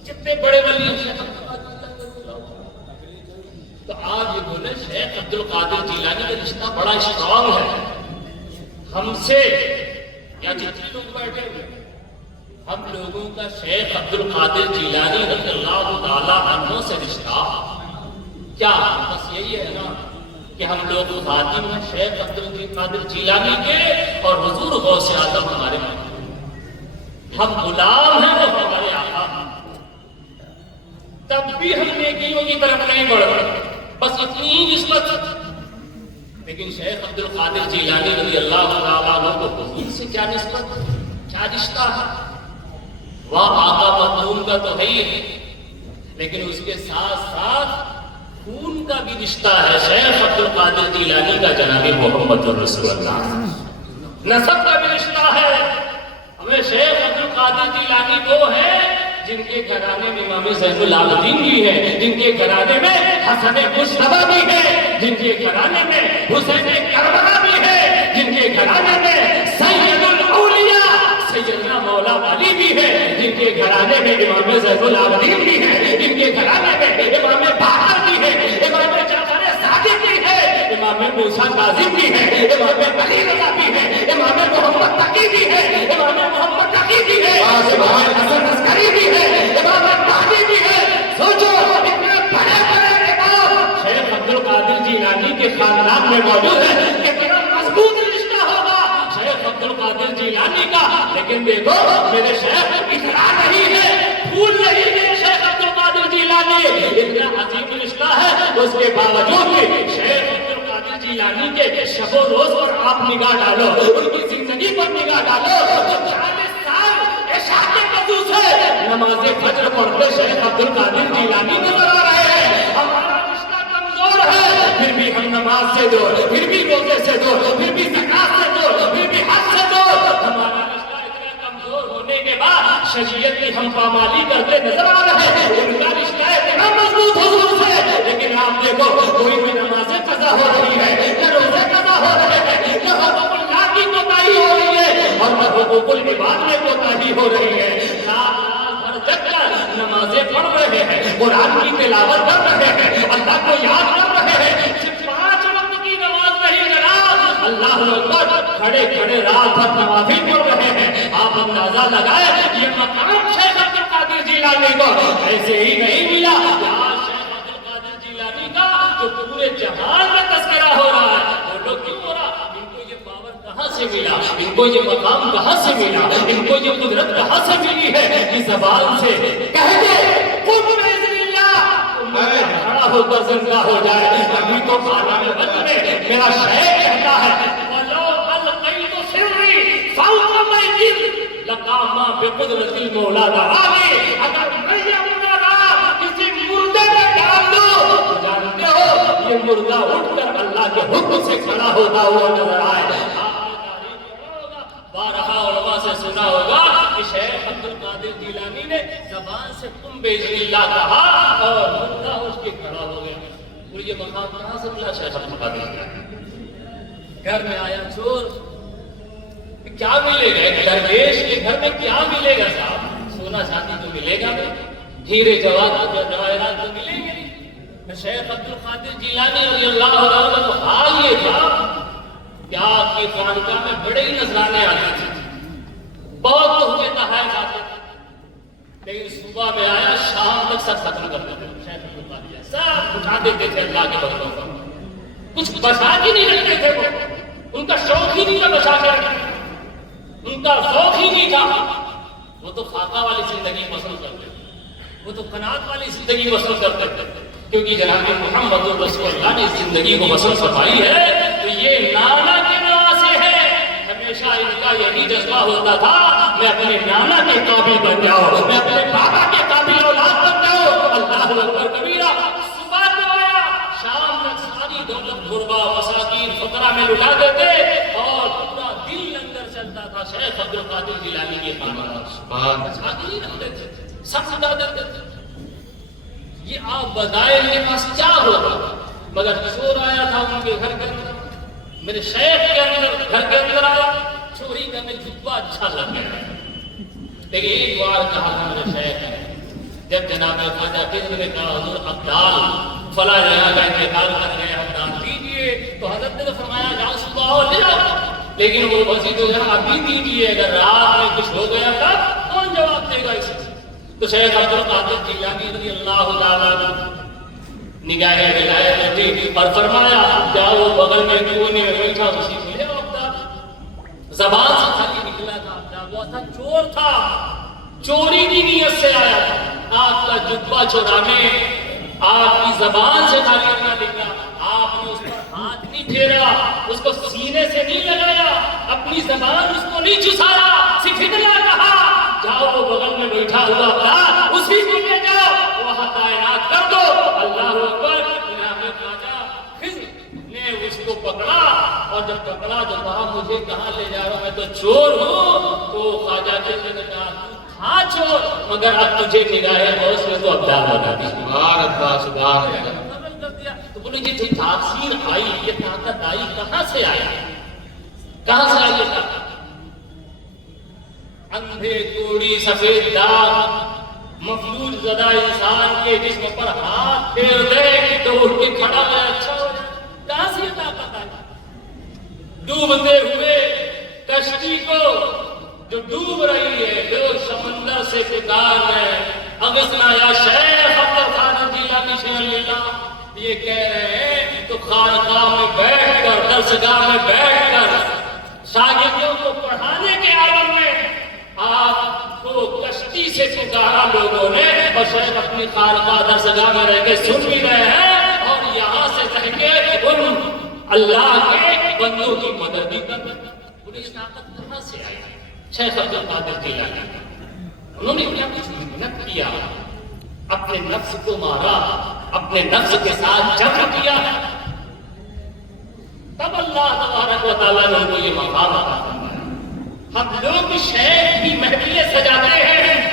کتنے بڑے ولی ہیں، تو آپ یہ بولے شیخ عبد القادر جیلانی کا رشتہ بڑا اسٹرانگ ہے ہم سے، یا جتنے لوگ بیٹھے ہوئے ہم لوگوں کا شیخ عبد القادر جیلانی رضی اللہ تعالیٰ عنہ سے رشتہ کیا؟ بس یہی ہے نا کہ ہم لوگ خادم ہیں شیخ عبد القادر جیلانی کے، اور حضور غوث اعظم ہمارے مولا، ہم غلام ہیں وہ ہمارے آقا ہیں، تب بھی ہم نیکیوں کی طرف نہیں بڑھ رہے، بس اتنی ہی نسبت۔ لیکن شیخ عبد القادر جیلانی رضی اللہ تعالیٰ عنہ کو حضور سے کیا نسبت، کیا رشتہ ہے؟ وہاں آقا مخدوم کا تو ہے ہی ہے، لیکن اس کے ساتھ ساتھ خون کا بھی رشتہ ہے شیخ عبد القادر جیلانی کا جناب محمد رسول اللہ، نسب کا بھی رشتہ ہے ہمیں۔ شیخ عبد القادر جیلانی وہ ہے جن کے گھرانے میں امام زین العابدین بھی ہے، جن کے گھرانے میں حسن مجتبی بھی ہے، جن کے گھرانے میں حسین کربلا بھی ہے، جن کے گھرانے میں سید الاولیاء سیدنا مولا علی بھی ہے، جن کے گھرانے میں امام زین العابدین بھی ہے، جن کے گھرانے میں امام باقر بھی ہے، امام جعفر صادق بھی ہے، امام موسیٰ کاظم بھی ہے، امام علی رضا بھی ہے، امام محمد تقی بھی ہے، امام محمد تقی بھی ہے، امام حسن عسکری بھی ہے، امام مہدی بھی ہے۔ سوچو اتنے بڑے بڑے امام شیخ عبد القادر جیلانی کے خاندان میں موجود ہے، کتنا مضبوط رشتہ ہوگا شیخ عبد القادر جیلانی کا۔ لیکن دیکھو میرے شیخ اتنا نہیں ہے، پھول نہیں ہے شیخ عبد القادر جیلانی، اتنا عظیم رشتہ ہے، اس کے باوجود بھی شیخ عبد القادر جیلانی کے شب و روز پر آپ نگاہ ڈالو، ان کی زندگی پر نگاہ ڈالو، 40 سال عشاء کے وضو سے نماز فجر پڑھتے شیخ عبد القادر جیلانی نظر آ رہے ہیں۔ ہمارا رشتہ کمزور ہے، پھر بھی ہم نماز سے دور، پھر بھی روزے سے دور، پھر بھی زکات سے دور، پھر بھی حج سے دور۔ ہمارا رشتہ اتنا کمزور ہونے کے بعد شریعت کی ہم پامالی کرتے نظر آ رہے ہیں، ان کا رشتہ اتنا مضبوط حضور سے، لیکن آپ دیکھو کوئی بھی نمازیں قضا ہو رہی ہے، نہ روزے قضا ہو رہے ہیں، نہ حقوق اللہ کی کوتاہی ہو رہی ہے، اور نہ حقوق العباد میں کوتاہی ہو رہی ہے۔ نمازیں پڑھ رہے ہیں، قرآن کی تلاوت کر رہے ہیں، اللہ کو یاد کر رہے ہیں، صرف 5 وقت کی نماز نہیں جناب، اللہ اکبر کھڑے کھڑے رات بھر نوافل پڑھ رہے ہیں۔ آپ اندازہ لگائے یہ مقام شیخ عبد القادر جیلانی کو ایسے ہی نہیں ملا، شیخ عبد القادر جیلانی کا جو پورے جہان میں تذکرہ ہو رہا ہے، وہ لوگ کیوں ہو رہا؟ ان کو یہ پاور کہاں سے ملا، ان کو یہ مقام کہاں سے ملا، ان کو یہ قدرت کہاں سے ملی ہے کہ زبان سے کہہ دے قم بِإِذْنِ اللَّهِ، کھڑا ہو کر زندہ ہو جائے۔ ابھی تو عالم وجہ میں میرا شیخ کہتا ہے وَلَوْ أَلْقَيْتُ سِرِّي فَوْقَ مَيْتٍ لَقَامَ بِقُدْرَتِ الْمَوْلَىٰ دَعَانِي، اگر میں یہ منارہ کسی مردے میں ڈال دوں، جانتے ہو یہ مردہ اٹھ کر اللہ کے حکم سے کھڑا ہوتا ہوا نظر آئے۔ بارہا علماء سے سنا ہوگا کہ شیخ عبد القادر جیلانی نے زبان سے قم بِإِذْنِ اللَّهِ کہا اور مردہ اٹھ کے کھڑا ہو گیا۔ اور یہ مقام کہاں سے ملا شیخ عبد القادر جیلانی؟ گھر میں آیا چور، کیا ملے گا؟ ایک درویش کے گھر میں کیا ملے گا صاحب؟ سونا چاندی تو ملے گا نہیں، ہیرے جواہرات تو ملیں گے نہیں۔ شیخ عبد القادر جیلانی رضی اللہ عنہ کا حال یہ تھا کہ آپ کی خانقاہ میں بڑے ہی نذرانے آتے تھے، بہت تحفے تحائف آتے تھے، لیکن صبح میں آیا شام تک سب ختم کر دیتے تھے۔ شیخ عبد القادر سب اٹھا دیتے تھے اللہ کے بندوں کو، کچھ بچا کے نہیں رکھتے تھے، وہ ان کا شوق ہی نہیں تھا بچا کے رکھنا، ان کا ذوق ہی نہیں تھا۔ وہ تو خاکہ والی زندگی پسند کرتے تھے، وہ تو قناعت والی زندگی پسند کرتے تھے، کیونکہ جناب محمد رسول اللہ نے زندگی کو پسند فرمائی ہے۔ تو یہ نانا کے نواسے ہیں، ہمیشہ ان کا یہی جذبہ ہوتا تھا میں اپنے نانا کے قابل بن جاؤں، میں اپنے بابا کے قابل اولاد بن جاؤں۔ اللہ اکبر کبیرہ، صبح کو آیا شام تک ساری دولت غربا مساکین فقراء میں لٹا دیتے، اور پورا دن لنگر چلتا تھا شیخ عبد القادر جیلانی کی سبحان آگے نہیں رکھتے تھے، سب سجا دیتے تھے. یہ آپ بتائیں میرے پاس کیا ہوگا؟ مگر چور آیا تھا ان کے گھر کے اندر، میرے شیخ کے اندر گھر کے اندر آیا، چوری کرنے جبہ اچھا لگ گیا. لیکن ایک بار کہا تھا میرے شیخ نے، جب جناب خواجہ فضل نے کہا حضور ابدال فلاں جگہ کا انتقال کر گئے، ابدال دیجیے، تو حضرت نے فرمایا جاؤ صبح لے جاؤ، لیکن وہ وسیع تو جہاں ابھی دیجیے، اگر رات میں کچھ ہو گیا تھا کون جواب دے گا اسے؟ تو شیخ عبد القادر جیلانی رضی اللہ تعالیٰ نگاہیں ولایت دی اور فرمایا جاؤ وہ بغل میں کونے میں بیٹھا اسی کو لے آؤ ابدال. زبان سے خالی نکلا تھا ابدال، وہ تھا چور تھا، چوری کی نیت سے آیا تھا، آپ کا جبہ چھڑانے، آپ کی زبان سے خالی نہ نکلا، آپ نے اس پر ہاتھ نہیں پھیرا، اس کو سینے سے نہیں لگایا، اپنی زبان اس کو نہیں چسایا، صرف اتنا کہا جاؤ وہ بغل میں بیٹھا ہوا تھا اسی کو لے جاؤ، وہاں تعینات کر دو. اللہ اکبر. جناب خواجہ خضر نے اس کو پکڑا، اور جب پکڑا تو کہا مجھے کہاں لے جا رہا ہوں، میں تو چور ہوں. تو خواجہ خضر نے کہا ہاں چور، مگر اب تجھے نگاہیں غوث میں تو ابدال بنا دی. سبحان اللہ سبحان اللہ. کر دیا. تو بولے یہ جو تاثیر آئی، یہ طاقت آئی کہاں سے آئی؟ کہاں سے آئی یہ طاقت؟ اندھے کوڑی سفید داغ مفلوج زدہ انسان کے جسم پر ہاتھ پھیر دے تو اٹھ کے کھڑا ہے، اچھا ہو جائے. کہاں سے یہ طاقت آئی؟ ڈوبتے ہوئے کشتی کو جو ڈوب رہی ہے، جو سمندر سے پکار ہے اغثنا یا شیخ عبد القادر جیلانی شیخ اللہ، یہ کہہ رہے ہیں تو خانقاہ میں بیٹھ کر، درسگاہ میں بیٹھ کر شاگردوں کو پڑھانے کے عالم میں آپ کو کشتی سے پکارا لوگوں نے، اور شیخ اپنی خانقاہ درسگاہ میں رہ کے سن بھی رہے ہیں، اور یہاں سے رہ کے ان اللہ کے بندوں کی مدد بھی کر رہے ہیں. پوری طاقت کہاں سے آئی؟ شیخ عبد القادر جیلانی. انہوں نے کیا کچھ محنت کیا، اپنے نفس کو مارا، اپنے نفس کے ساتھ جنگ کیا، تب اللہ تبارک و تعالیٰ نے ان کو یہ مقام عطا فرمایا. ہم لوگ شیخ کی محفلیں سجاتے ہیں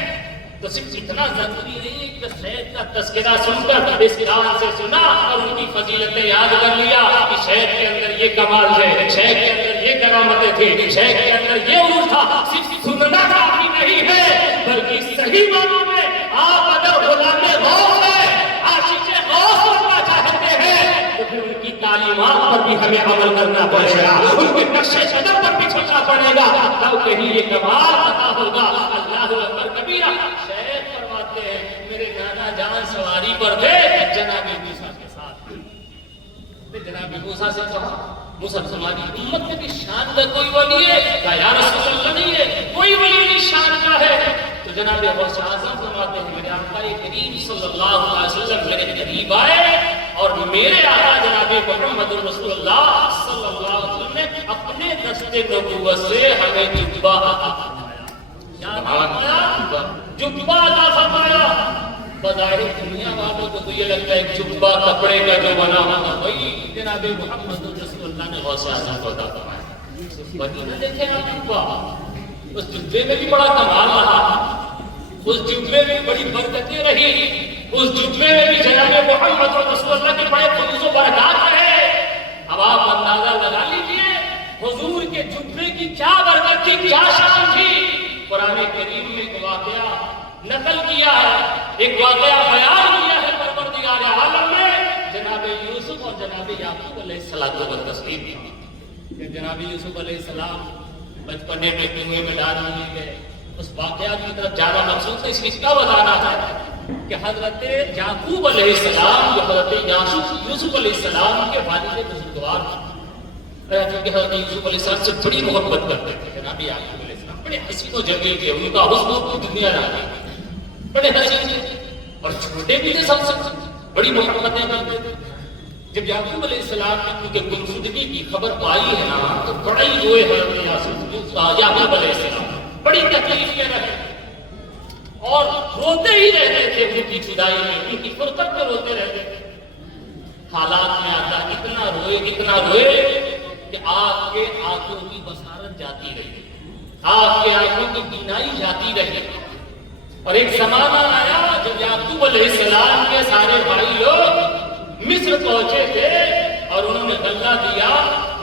تو صرف اتنا ضروری نہیں کہ شیخ کا تذکرہ سن کر اس کام سے سنا اور ان کی فضیلتیں یاد کر لیا کہ شیخ کے اندر یہ کمال ہے، شیخ کے اندر یہ کرامتیں تھیں، شیخ کے اندر یہ عمر تھا. صرف سننا کافی نہیں ہے، بلکہ صحیح معنوں میں آپ اگر غلام غوث ہیں، عاشق غوث بننا چاہتے ہیں تو پھر ان کی تعلیمات پر بھی ہمیں عمل کرنا پڑے گا، ان کے نقش قدم پر بھی چلنا پڑے گا، تب کہیں یہ کمال عطا ہوگا. اللہ اکبر کبیرہ. شیخ فرماتے ہیں میرے نانا جان سواری پر تھے جناب موسیٰ کے ساتھ. جناب موسیٰ سے کہا موسیٰ ہماری امت میں بھی شان کا کوئی ولی ہے؟ کہا یا رسول اللہ نہیں ہے، کوئی ولی نہیں شان کا ہے. تو جناب غوث اعظم فرماتے ہیں میرے آقا کریم صلی اللہ علیہ وسلم میرے قریب آئے اور میرے آقا جناب محمد رسول اللہ صلی اللہ علیہ وسلم نے اپنے دست نبوت سے ہمیں جبہ عطا فرمایا. جبہ عطا فرمایا. بظاہر دنیا والوں کو تو یہ لگتا ہے جبہ کپڑے کا جو بنا ہوگا، وہی جناب محمد رسول اللہ نے غوث اعظم کو عطا فرمایا. مدینہ دیکھیں آپ جبہ، اس جبے میں بھی بڑا کمال رہا، اس جبے میں بڑی برکتیں رہی، اس جبے میں بھی جناب محمد رسول اللہ کے بڑے فضل و برکات رہے. اب آپ اندازہ لگا لیجئے حضور کے جبے کی کیا برکت تھی، کیا شان تھی. قرآن کریم میں ایک واقعہ نقل کیا ہے، ایک واقعہ بیان کیا ہے پروردگار عالم نے. جناب یوسف اور جناب یعقوب علیہ السلام کو تسلیم کی. جناب یوسف علیہ السلام بچپنے میں کنویں میں ڈال دیے گئے. اس واقعات کی طرف جانا مقصود ہے، اس لیے کیا بتانا ہے کہ حضرت یعقوب علیہ السلام جو حضرت یوسف علیہ السلام کے والد بزرگوار تھے، کیونکہ حضرت یوسف علیہ السلام سے بڑی محبت کرتے تھے. جناب یعقوب علیہ السلام بڑے حسین و جمیل تھے، ان کا حسن دنیا جانتی تھی، بڑے حسین تھے اور چھوٹے بھی تھے، سب سے بڑی محبتیں کرتے تھے. جب یعقوب علیہ السلام نے ان کے گمشدگی کی خبر پائی ہے نا تو بڑا ہی روئے حضرت یعقوب علیہ السلام، بڑی تکلیف میں رہے اور روتے ہی رہتے تھے. ان کی جدائی میں، ان کی فرقت میں روتے رہتے تھے. حالات میں آتا اتنا روئے کہ آپ کے آنکھوں کی بصارت جاتی رہی. آپ کے آنکھوں کی بینائی جاتی رہی، اور ایک زمانہ آیا جب یعقوب علیہ السلام کے سارے بھائی لوگ مصر پہنچے تھے اور انہوں نے غلہ دیا۔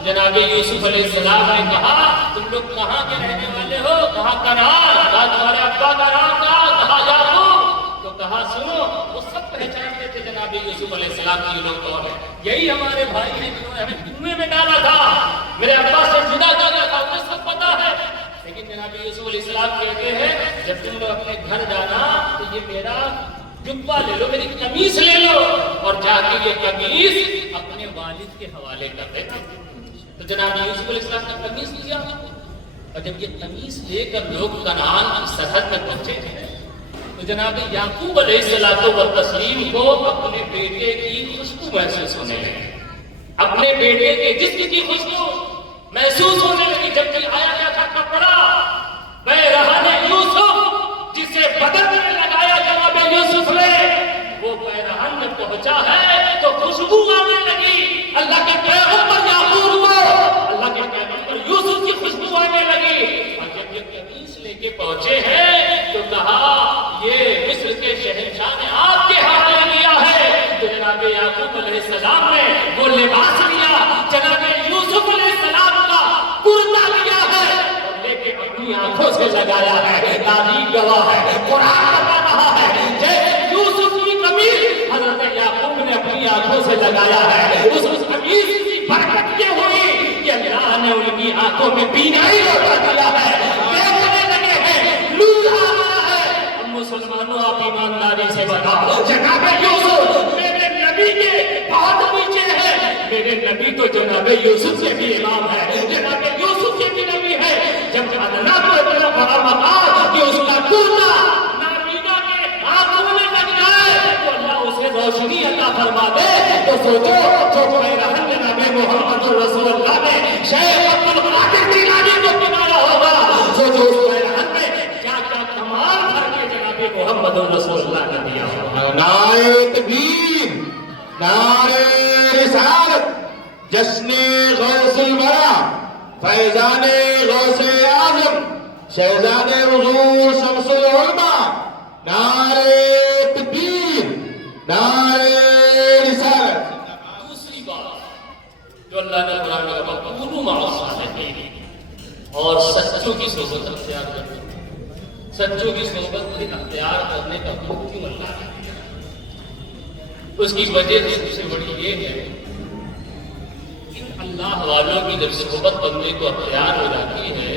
جناب یوسف علیہ السلام نے کہا تم لوگ کہاں کے رہنے والے ہو؟ کہا کنعان۔ کہا تمہارے ابا کا نام کہا یعقوب۔ تو کہا سنو، وہ سب پہچانتے تھے جناب یوسف علیہ السلام کی لوگ کون ہیں، یہی ہمارے بھائی ہیں جنہوں نے ہمیں کنویں میں ڈالا تھا، میرے ابا سے جدا کیا تھا، انہیں سب پتا ہے۔ لیکن جناب یوسف علیہ السلام کہتے ہیں جب تم لوگ اپنے گھر جانا تو یہ میرا جبہ لے لو، میری قمیص لے لو، اور جا کے یہ قمیص اپنے والد کے حوالے کر دینا۔ تو جناب یوسف علیہ السلام نے قمیص لیا، اور جب یہ قمیص لے کر لوگ کنعان کی سرحد میں پہنچے تھے تو جناب یعقوب علیہ السلام کو اپنے بیٹے کی خوشبو محسوس ہونے لگی، اپنے بیٹے کے جسم کی خوشبو محسوس ہونے لگی، جبکہ آیا کیا تھا کپڑا پیرہن یوسف جسے بدن میں لگایا جناب یوسف نے، وہ پیرہن میں پہنچا ہے تو خوشبو آنے لگی، اللہ کے پیغمبر یعقوب کو اللہ کے پیغمبر یوسف کی خوشبو آنے لگی۔ اور جب یہ قمیص لے کے پہنچے ہیں تو کہا یہ مصر کے شہنشاہ نے آپ کے ہاتھ میں دیا ہے۔ تو جناب یعقوب علیہ السلام نے وہ لباس لیا، جناب یوسف علیہ السلام کا کرتا لیا ہے اور لے کے اپنی آنکھوں سے لگایا ہے۔ تاریخ گواہ ہے، قرآن بتا رہا ہے، جیسے یوسف کی قمیص حضرت یعقوب نے اپنی آنکھوں سے لگایا ہے، اس قمیص کی برکت یہ ہوئی کہ اللہ نے ان کی آنکھوں میں بینائی لوٹا دیا ہے، دیکھنے لگے ہیں، نور آ رہا ہے۔ اب مسلمانوں آپ ایمانداری سے بتاؤ، جناب یوسف میرے نبی کے بہت نیچے ہے، میرے نبی تو جناب یوسف سے بھی امام ہے، جناب یوسف سے بھی نبی ہے۔ جب اللہ کو اتنا بڑا مقام کہ اس کا کرتا نابینا کے آنکھوں میں لگ جائے تو اللہ اسے روشنی عطا فرما دے، تو سوچو جو پیرہن جناب محمد رسول اللہ نے شیخ عبد القادر جیلانی کو بنایا ہوگا، سوچو اس پیرہن میں کیا کیا کمال کر کے جناب محمد رسول اللہ نے دیا ہوگا۔ نعرہ تکبیر، نعرہ رسالت، جشن غوث الورا، فیضان غوث اعظم، شہزاد حضور شمس العلماء، نعرہ تکبیر، نعرہ رسالت۔ دوسری بات جو اللہ نے قرآن میں کہا کونوا مع الصادقین، اور سچوں کی صحبت اختیار کرنے، سچوں کی صحبت اختیار کرنے کا حکم اللہ نے دیا۔ اس کی وجہ سب سے بڑی یہ ہے کہ اللہ والوں کی جب صحبت بندے کو اختیار ہو جاتی ہے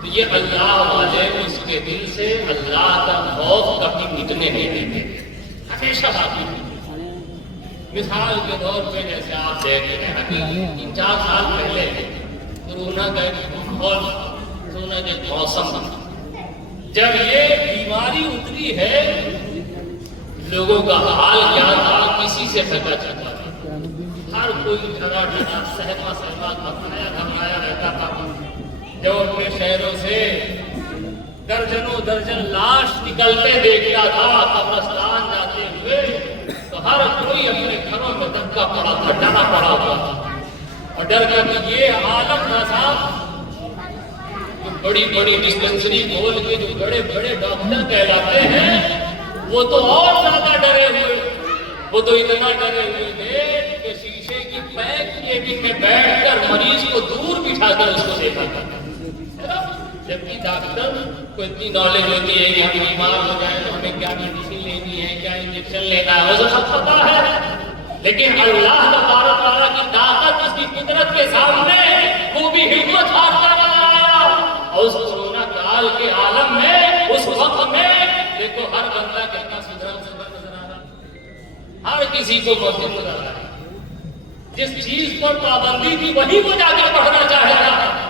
تو یہ اللہ والے اس کے دل سے اللہ کا خوف کبھی مٹنے نہیں دیتے، ہمیشہ باقی رہتے۔ مثال کے طور پہ جیسے آپ دیکھ رہے ہیں ابھی 3-4 سال پہلے کورونا کا ایک ماحول، کورونا کا ایک موسم، جب یہ بیماری اتری ہے لوگوں کا حال کیا تھا کسی سے پتہ چلتا تھا، ہر کوئی ڈرا ڈرا سہما سہما گھبرایا رہتا تھا۔ جب اپنے شہروں سے درجنوں درجن لاش نکلتے دیکھتا تھا قبرستان جاتے ہوئے تو ہر کوئی اپنے گھروں میں دھکا پڑا تھا، ڈرا پڑا ہوا تھا، اور ڈر کا کہ یہ عالم نہ تھا۔ جو بڑی بڑی ڈسپنسری کھول کے جو بڑے بڑے ڈاکٹر کہلاتے ہیں وہ تو اور زیادہ ڈرے ہوئے، وہ تو اتنا ڈرے ہوئے تھے کہ شیشے کی پیک کیبن میں بیٹھ کر مریض کو دور بٹھا کر اس کو دیکھا کرتا۔ جبکہ ڈاکٹر کو اتنی نالج ہوتی ہے کہ ہم بیمار ہو جائیں تو ہمیں کیا میڈیسن لینی ہے، کیا انجیکشن لینا ہے، وہ سب پتا ہے۔ لیکن اللہ تبارک تعالیٰ کی طاقت، اس کی قدرت کے سامنے وہ بھی ہمت ہارتا نہ آیا، اور اس کورونا کال کے عالم میں اس وقت میں دیکھو ہر بندہ کتنا سدھرا نظر آ رہا، ہر کسی کو مسجد نظر آ رہا، جس چیز پر پابندی تھی وہی وہ جا کر پڑھنا چاہے گا،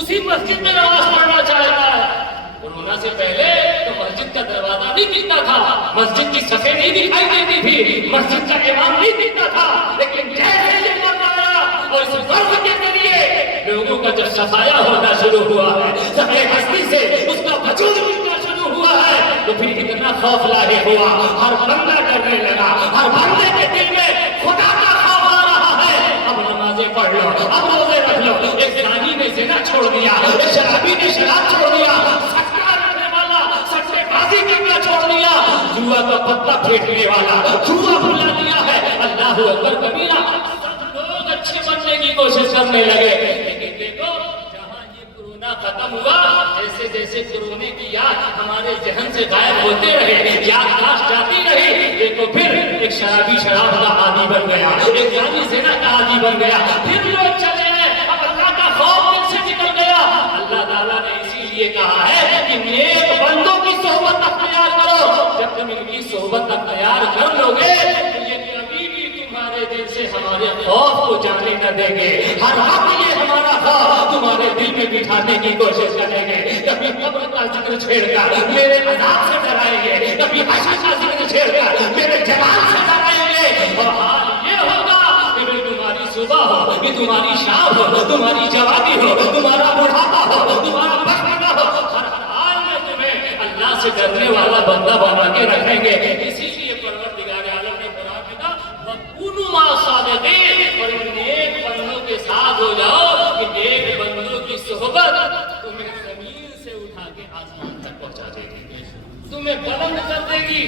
اسی مسجد میں نماز پڑھنا چاہتا ہے۔ کورونا سے پہلے تو مسجد کا دروازہ نہیں دکھتا تھا، مسجد کی صفیں نہیں دکھائی دیتی تھی، مسجد کا امام نہیں دکھتا تھا، لیکن جیسے یہ وقت آیا اور اس وقت کے ذریعے لوگوں کا جب صفایا ہونا شروع ہوا ہے، صفحے ہستی سے اس کا وجود ملنا شروع ہوا ہے، تو پھر کتنا خوف لاحق ہوا، ہر بندہ ڈرنے لگا، ہر بندے کے دل میں خدا کا خوف آ رہا ہے۔ اب نماز پڑھ لو، اب روزے رکھ لو. ایک زانی نے زنا چھوڑ دیا، ایک شرابی نے شراب چھوڑ دیا، سٹکا رکھنے والا سٹے بازی کرنا چھوڑ دیا، جوا کا پتا پھینکنے والا جوا بھلا دیا ہے. اللہ اکبر کبیرہ. سب لوگ اچھے بننے کی کوشش کرنے لگے، لیکن دیکھو جہاں یہ کورونا ختم ہوا، جیسے جیسے کورونے کی یاد ہمارے ذہن سے غائب ہوتے رہے، یادداشت جاتی رہی، دیکھو پھر ایک شرابی شراب کا عادی بن گیا، ایک زانی زنا کا عادی بن گیا، پھر لوگ چلے گئے. اب اللہ کا خوف دل سے نکل گیا. اللہ تعالیٰ نے اسی لیے کہا ہے کہ نیک بندوں کی صحبت اختیار کرو. جب تم ان کی صحبت اختیار کر لو گے تو یہ کبھی بھی تمہارے دل سے ہمارے خوف کو جانے نہ دیں گے. ہر وقت یہ ہمارا خوف تمہارے دل میں بٹھانے کی کوشش کریں گے. کبھی قبر کا ذکر چھیڑ کر میرے عذاب سے ڈرائیں گے، کبھی حشر کا ذکر چھیڑ کر میرے جلال سے ڈرائیں گے. اور حال یہ ہوگا کہ تمہاری صبح ہو، کہ تمہاری شام ہو، تمہاری جوانی ہو، تمہارا بڑھاپا ہو، تمہارا بچپنا ہو، ہر حال میں تمہیں اللہ سے ڈرنے والا بندہ بنا کے رکھیں گے. اسی لیے پروردگار عالم نے قرآن میں کہا وَكُونُوا مَعَ الصَّادِقِينَ، اور ان نیک بندوں کے ساتھ ہو جاؤ کہ نیک بندوں کی صحبت تمہیں زمین سے اٹھا کے آسمان تک پہنچا دے گی، تمہیں بلند کر دے گی.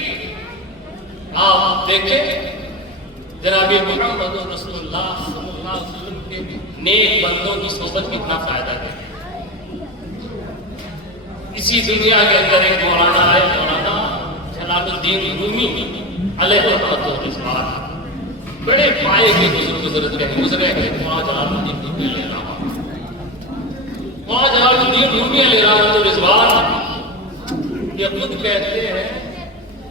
آپ دیکھیں جناب محمد رسول اللہ صلی اللہ علیہ وسلم کے نیک بندوں کی صحبت کتنا فائدہ ہے. اسی دنیا کے اندر ایک مولانا ہے، مولانا جلال الدین رومی علیہ رحمۃ اللہ، بڑے پائے کے گزرے ہیں. مولانا جلال الدین رومی علیہ رحمۃ، مولانا جلال الدین رومی علیہ رحمۃ اللہ یہ خود کہتے ہیں،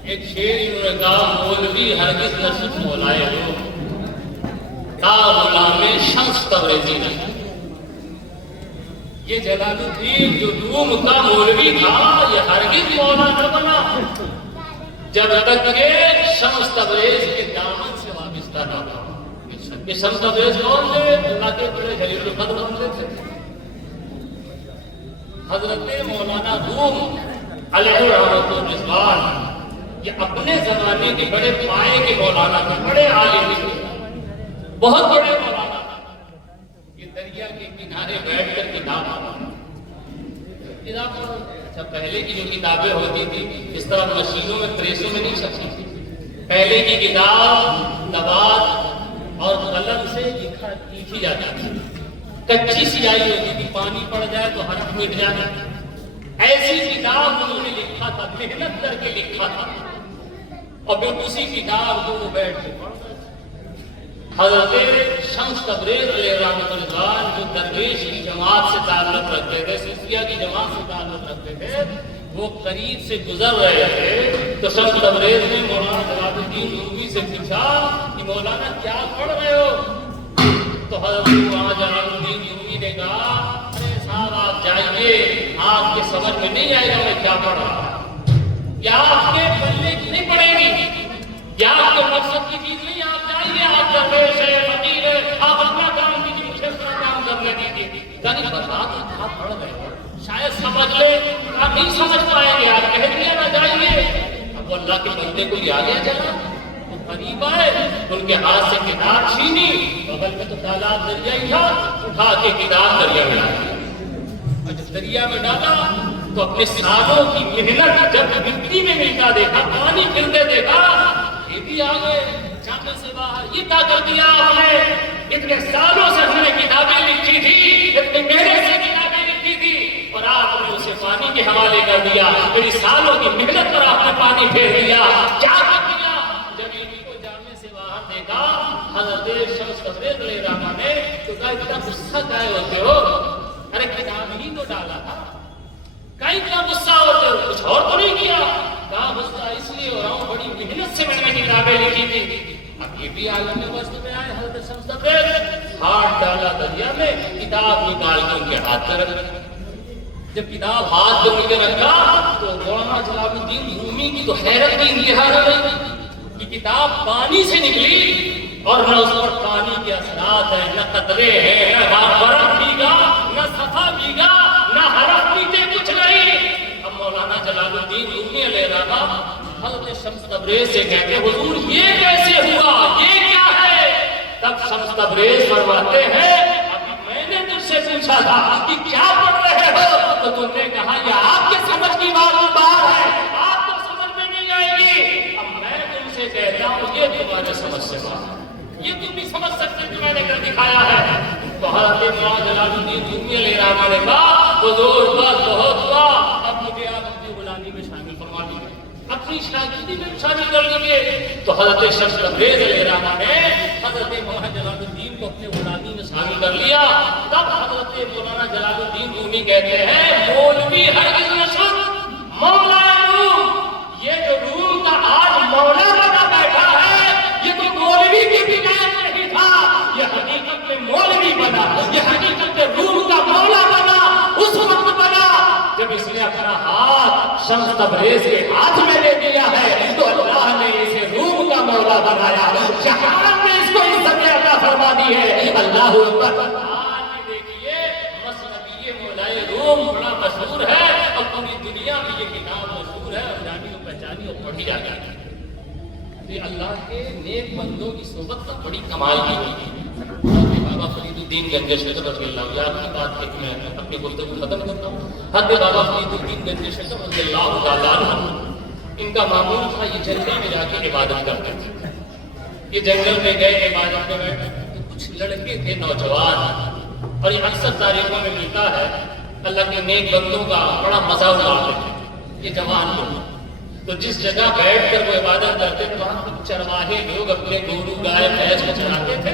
ایک شعر انہوں نے کہا مولوی ہرگز نہ صرف مولائے ہو تا غلام شمس تبریزی نہیں. یہ جلال الدین جو روم کا مولوی تھا یہ ہرگز مولا نہ بنا جب تک کہ شمس تبریز کے دامن سے وابستہ نہ تھا. یہ شمس تبریز کون تھے؟ اللہ کے بڑے جلیل القدر بندے تھے. حضرت مولانا روم علیہ رحمۃ اللہ یہ اپنے زمانے کے بڑے پائے کے مولانا تھے، بڑے عالم تھے، بہت بڑے مولانا تھے. یہ دریا کے کنارے بیٹھ کر کتاب اچھا پہلے کی جو کتابیں ہوتی تھی اس طرح مشینوں میں پریسوں میں نہیں چھپتی تھی. پہلے کی کتاب نبات اور قلم سے لکھی جاتی تھی، کچی سیاہی ہوتی تھی، پانی پڑ جائے تو حرف مٹ جاتا. ایسی کتاب انہوں نے لکھا تھا، محنت کر کے لکھا تھا، اور پھر اسی کتاب کو وہ بیٹھ کے پڑھتا تھا. حضرت شمس تبریز علیہ رحمۃ اللہ جو درویش کی جماعت سے تعلق رکھتے تھے، صوفیہ کی جماعت سے تعلق رکھتے تھے، وہ قریب سے گزر رہے تھے تو شمس تبریز نے مولانا جلال الدین رومی سے پوچھا کہ مولانا کیا پڑھ رہے ہو؟ تو حضرت مولانا جلال الدین رومی نے کہا ارے صاحب آپ جائیے، آپ کے سمجھ میں نہیں آئے گا میں کیا پڑھ رہا ہوں، یا آپ کے پلے کی نہیں پڑے گی، یا آپ کے مقصد کی چیز نہیں. آپ جائیے، آپ درویش ہے، فقیر ہے، آپ اپنا کام کیجیے، مجھے اپنا کام کرنے دیجیے. یعنی بتا دیں آپ پڑھ رہے ہو، شاید سمجھ لے، آپ نہیں سمجھ پائیں گے، آپ کہہ دیا نہ جائیے. اب وہ اللہ کے بندے کو لے آگے چلا، وہ قریب آئے، ان کے ہاتھ سے کتاب چھینی، بغل میں تو تالاب دریا ہی تھا، اٹھا کے کتاب دریا میں ڈالی. اور جب دریا میں ڈالا تو اپنے سالوں کی محنت جب مٹی میں ملتا دیکھا، پانی پھرتے دیکھا، یہ بھی آ گئے جانے سے باہر. یہ کیا کر دیا آپ نے؟ اتنے سالوں سے ہم نے کتابیں لکھی تھی، اتنے محنت سے کتابیں لکھی تھی، اور آپ نے اسے پانی کے حوالے کر دیا. میری سالوں کی محنت پر آپ نے پانی پھیر دیا. کیا کر دیا؟ جب ان کو جانے سے باہر دیکھا حضرت شمس تبریز علیہ رحمۃ نے تو کہا اتنا غصہ کائے ہوتے ہو؟ ارے کتاب ہی تو ڈالا تھا، کہیں اتنا غصہ ہوتے ہو؟ کچھ اور تو نہیں کیا؟ کہا غصہ اس لیے ہو رہا ہوں، بڑی محنت سے میں نے کتابیں لکھی تھی. اب یہ بھی عالم وسط میں آئے، حضرت شمس تبریز ہاتھ ڈالا دریا میں، کتاب نکال کے ان کے ہاتھ میں رکھ. جب کتاب ہاتھ میں کے رکھا تو مولانا جلال الدین رومی کی تو حیرت کی انتہا نہ رہی کہ کتاب پانی سے نکلی اور نہ اس پر پانی کے اثرات ہیں، نہ قطرے ہیں، نہ برف بھیگا، نہ صفحہ بھیگا، نہ حرف نیچے کچھ نہیں. اب مولانا جلال الدین رومی علیہ رحمۃ حضرت شمس تبریز سے کہتے حضور یہ کیسے ہوا، یہ کیا ہے؟ تب شمس تبریز فرماتے ہیں ابھی میں نے تجھ سے پوچھا تھا کہ کیا پڑھ رہے ہو تو تم نے کہا یہ آپ کے سمجھ کی بات ہے، آپ کو سمجھ میں نہیں آئے گی۔ اب میں تم سے کہتا ہوں یہ تمہارے سمجھ سے بات ہے، یہ تم بھی سمجھ سکتے کہ میں نے کر دکھایا ہے۔ تو حضرت مولانا جلال الدین رومی علیہ الرحمہ نے کہا حضور بس بہت ہوا، اب مجھے آپ اپنی غلامی میں شامل فرما دیجیے، اپنی شاگردی میں شامل کر لیجیے۔ تو حضرت شمس تبریز علیہ الرحمہ نے حضرت مولانا جلال الدین کو اپنے غلامی میں شامل کر لیا۔ تب حضرت مولانا جلال الدین رومی کہتے ہیں مولوی ہرگز نہ شد مولا روم، یہ جو روم کا آج مولا بنا بیٹھا ہے یہ تو مولوی کی بنیاد نہیں تھا، یہ حقیقت میں مولوی بنا، یہ حقیقت میں روم کا مولا بنا اس وقت بنا جب اس نے اپنا ہاتھ شمس تبریز کے ہاتھ میں لے دیا ہے تو اللہ نے اسے روم کا مولا بنایا، جہان میں اس کو عزت عطا فرما دی ہے۔ اللہ اکبر۔ آج بھی دیکھیے مسلبی مولائے روم بڑا مشہور ہے اور پوری دنیا میں یہ کتاب مشہور ہے اور جانی اور پہچانی اور پڑھی جاتی ہے۔ یہ اللہ کے نیک بندوں کی صحبت کا بڑی کمال کی ہوئی۔ بابا فرید الدین گنج شکر رضی اللہ عنہ کی بات ایک میں اپنی گفتگو ختم کرتا ہوں۔ حضرت بابا فرید الدین گنج شکر رضی اللہ تعالیٰ عنہ، ان کا معمول تھا یہ جنگل میں جا کے عبادت کرتے تھے۔ یہ جنگل میں گئے عبادت میں بیٹھے تو کچھ لڑکے تھے نوجوان، اور یہ اکثر تاریخوں میں ملتا ہے اللہ کے نیک بندوں کا بڑا مزہ اڑاتے تھے یہ جوان لوگ۔ تو جس جگہ بیٹھ کر وہ عبادت کرتے تھے وہاں کچھ چرواہے لوگ اپنے گورو گائے بھینس کو چراتے تھے،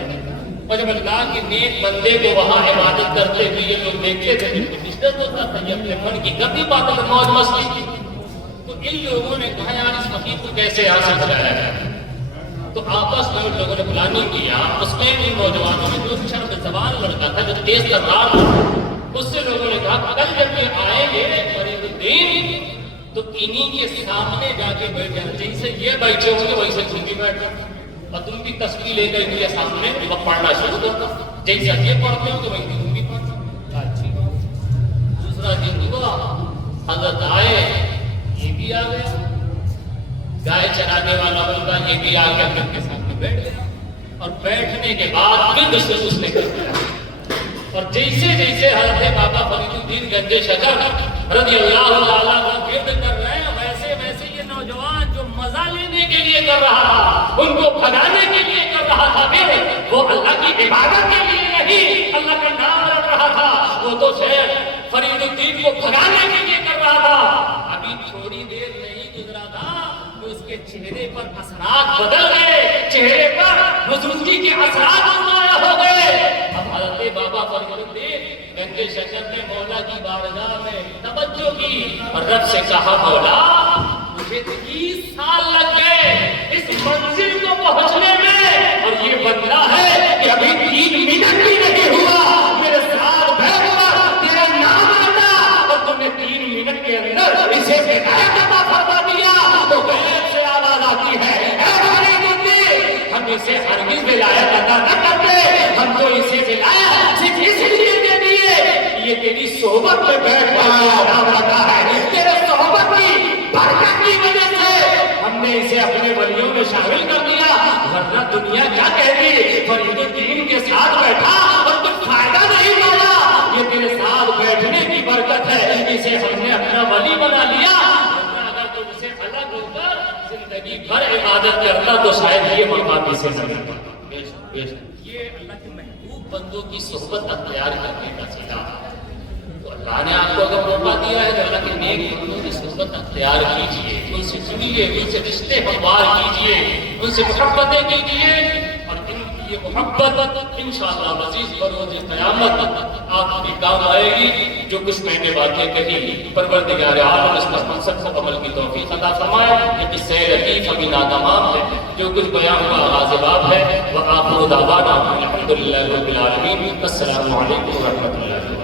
اور جب اللہ کے نیک بندے کو وہاں عبادت کرتے ہوئے یہ لوگ دیکھتے تھے جن کو ڈسٹرب ہوتا تھا یہ اپنے من کی گندی باتوں میں موج مستی کی، تو ان لوگوں نے کہا یار اس فقیر کو کیسے حاصل کرایا جائے۔ تو آپس میں ان لوگوں نے پلاننگ کیا، اس میں ان نوجوانوں میں جو شرم زبان لڑکا تھا جو تیز ترار تھا، اس سے لوگوں نے کہا کل جب یہ آئیں گے فرید الدین تو انہی کے سامنے جا کے بیٹھ جانا، جیسے یہ بیٹھے ہوں گے ویسے تم بھی بیٹھنا، اور تم بھی تصویر لے کر کے سامنے وہ پڑھنا شروع کرتا، جیسا یہ پڑھتے ہو تو ویسے تم بھی پڑھنا۔ اچھی بات۔ دوسرا دن ہوا، حضرت آئے، یہ بھی آ گیا، گائے چرانے والا بندہ یہ بھی آ گیا، ان کے سامنے بیٹھ گیا، اور بیٹھنے کے بعد پھر سے اس نے کر دیا، اور جیسے جیسے حضرت بابا فرید الدین گنج شکر رضی اللہ تعالیٰ کو گرد کر رہے ہیں ویسے ویسے یہ نوجوان جو مزہ لینے کے لیے کر رہا تھا، ان کو بھگانے کے لیے کر رہا تھا، وہ اللہ کی عبادت کے لیے نہیں اللہ کا نام رکھ رہا تھا، وہ تو شیخ فرید الدین کو بھگانے کے لیے کر رہا تھا۔ ابھی تھوڑی دیر نہیں گزرا تھا تو اس کے چہرے پر اثرات بدل گئے، چہرے پر بزرگی کے اثرات نمایاں ہو گئے۔ اب حضرت بابا فرید الدین گنج شکر نے مولا کی بارگاہ میں توجہ کی اور رب سے کہا مولا مجھے 30 سال لگ گئے اس منزل کو پہنچنے میں، اور یہ بندہ ہے کہ ابھی 3 منٹ بھی نہیں ہوا میرے ساتھ بیٹھ کر تیرا نام لیتا، اور تم نے 3 منٹ کے اندر اسے ہدایت عطا فرما دیا۔ تو غیب سے آواز آتی ہے اے فرید الدین ہم اسے ہرگز ولایت عطا نہ کرتے، ہم تو اسے ولایت صرف اس لیے دے دیے یہ تیری صحبت میں بیٹھ پایا نام رکھا ہے، تیرے صحبت کی برکت کی وجہ سے ہم نے اسے اپنے ولیوں میں شامل کر دیا، ورنہ دنیا کیا کہتی فرید الدین کے ساتھ بیٹھا اور کچھ فائدہ نہیں پایا، یہ تیرے ساتھ بیٹھنے کی برکت ہے، اسے ہم نے اپنا ولی بنا لیا، اگر تم سے الگ ہو کر زندگی بھر عبادت کرتا تو شاید یہ مقام اسے نہ ملتا۔ یہ اللہ کے محبوب بندوں کی صحبت اختیار کرنے کا سلا، تو اللہ نے آپ کو اگر موقع دیا ہے تو اللہ کے نیک بندوں کی صحبت اختیار کیجیے، ان سے جڑیے، ان سے رشتے ہموار کیجیے، ان سے محبتیں کیجیے، اور ان کی یہ محبت انشاءاللہ مزید بروز قیامت آپ کے کام آئے گی۔ جو کچھ میں نے باتیں کہی پروردگار عالم اس منصب کو عمل کی توفیق عطا فرمائے۔ یہ قصہ لطیف ابھی ناتمام ہے، جو کچھ بیان ہوا آغاز باب ہے۔ وآخر دعوانا الحمدللہ رب العالمین۔ السلام علیکم ورحمۃ اللہ۔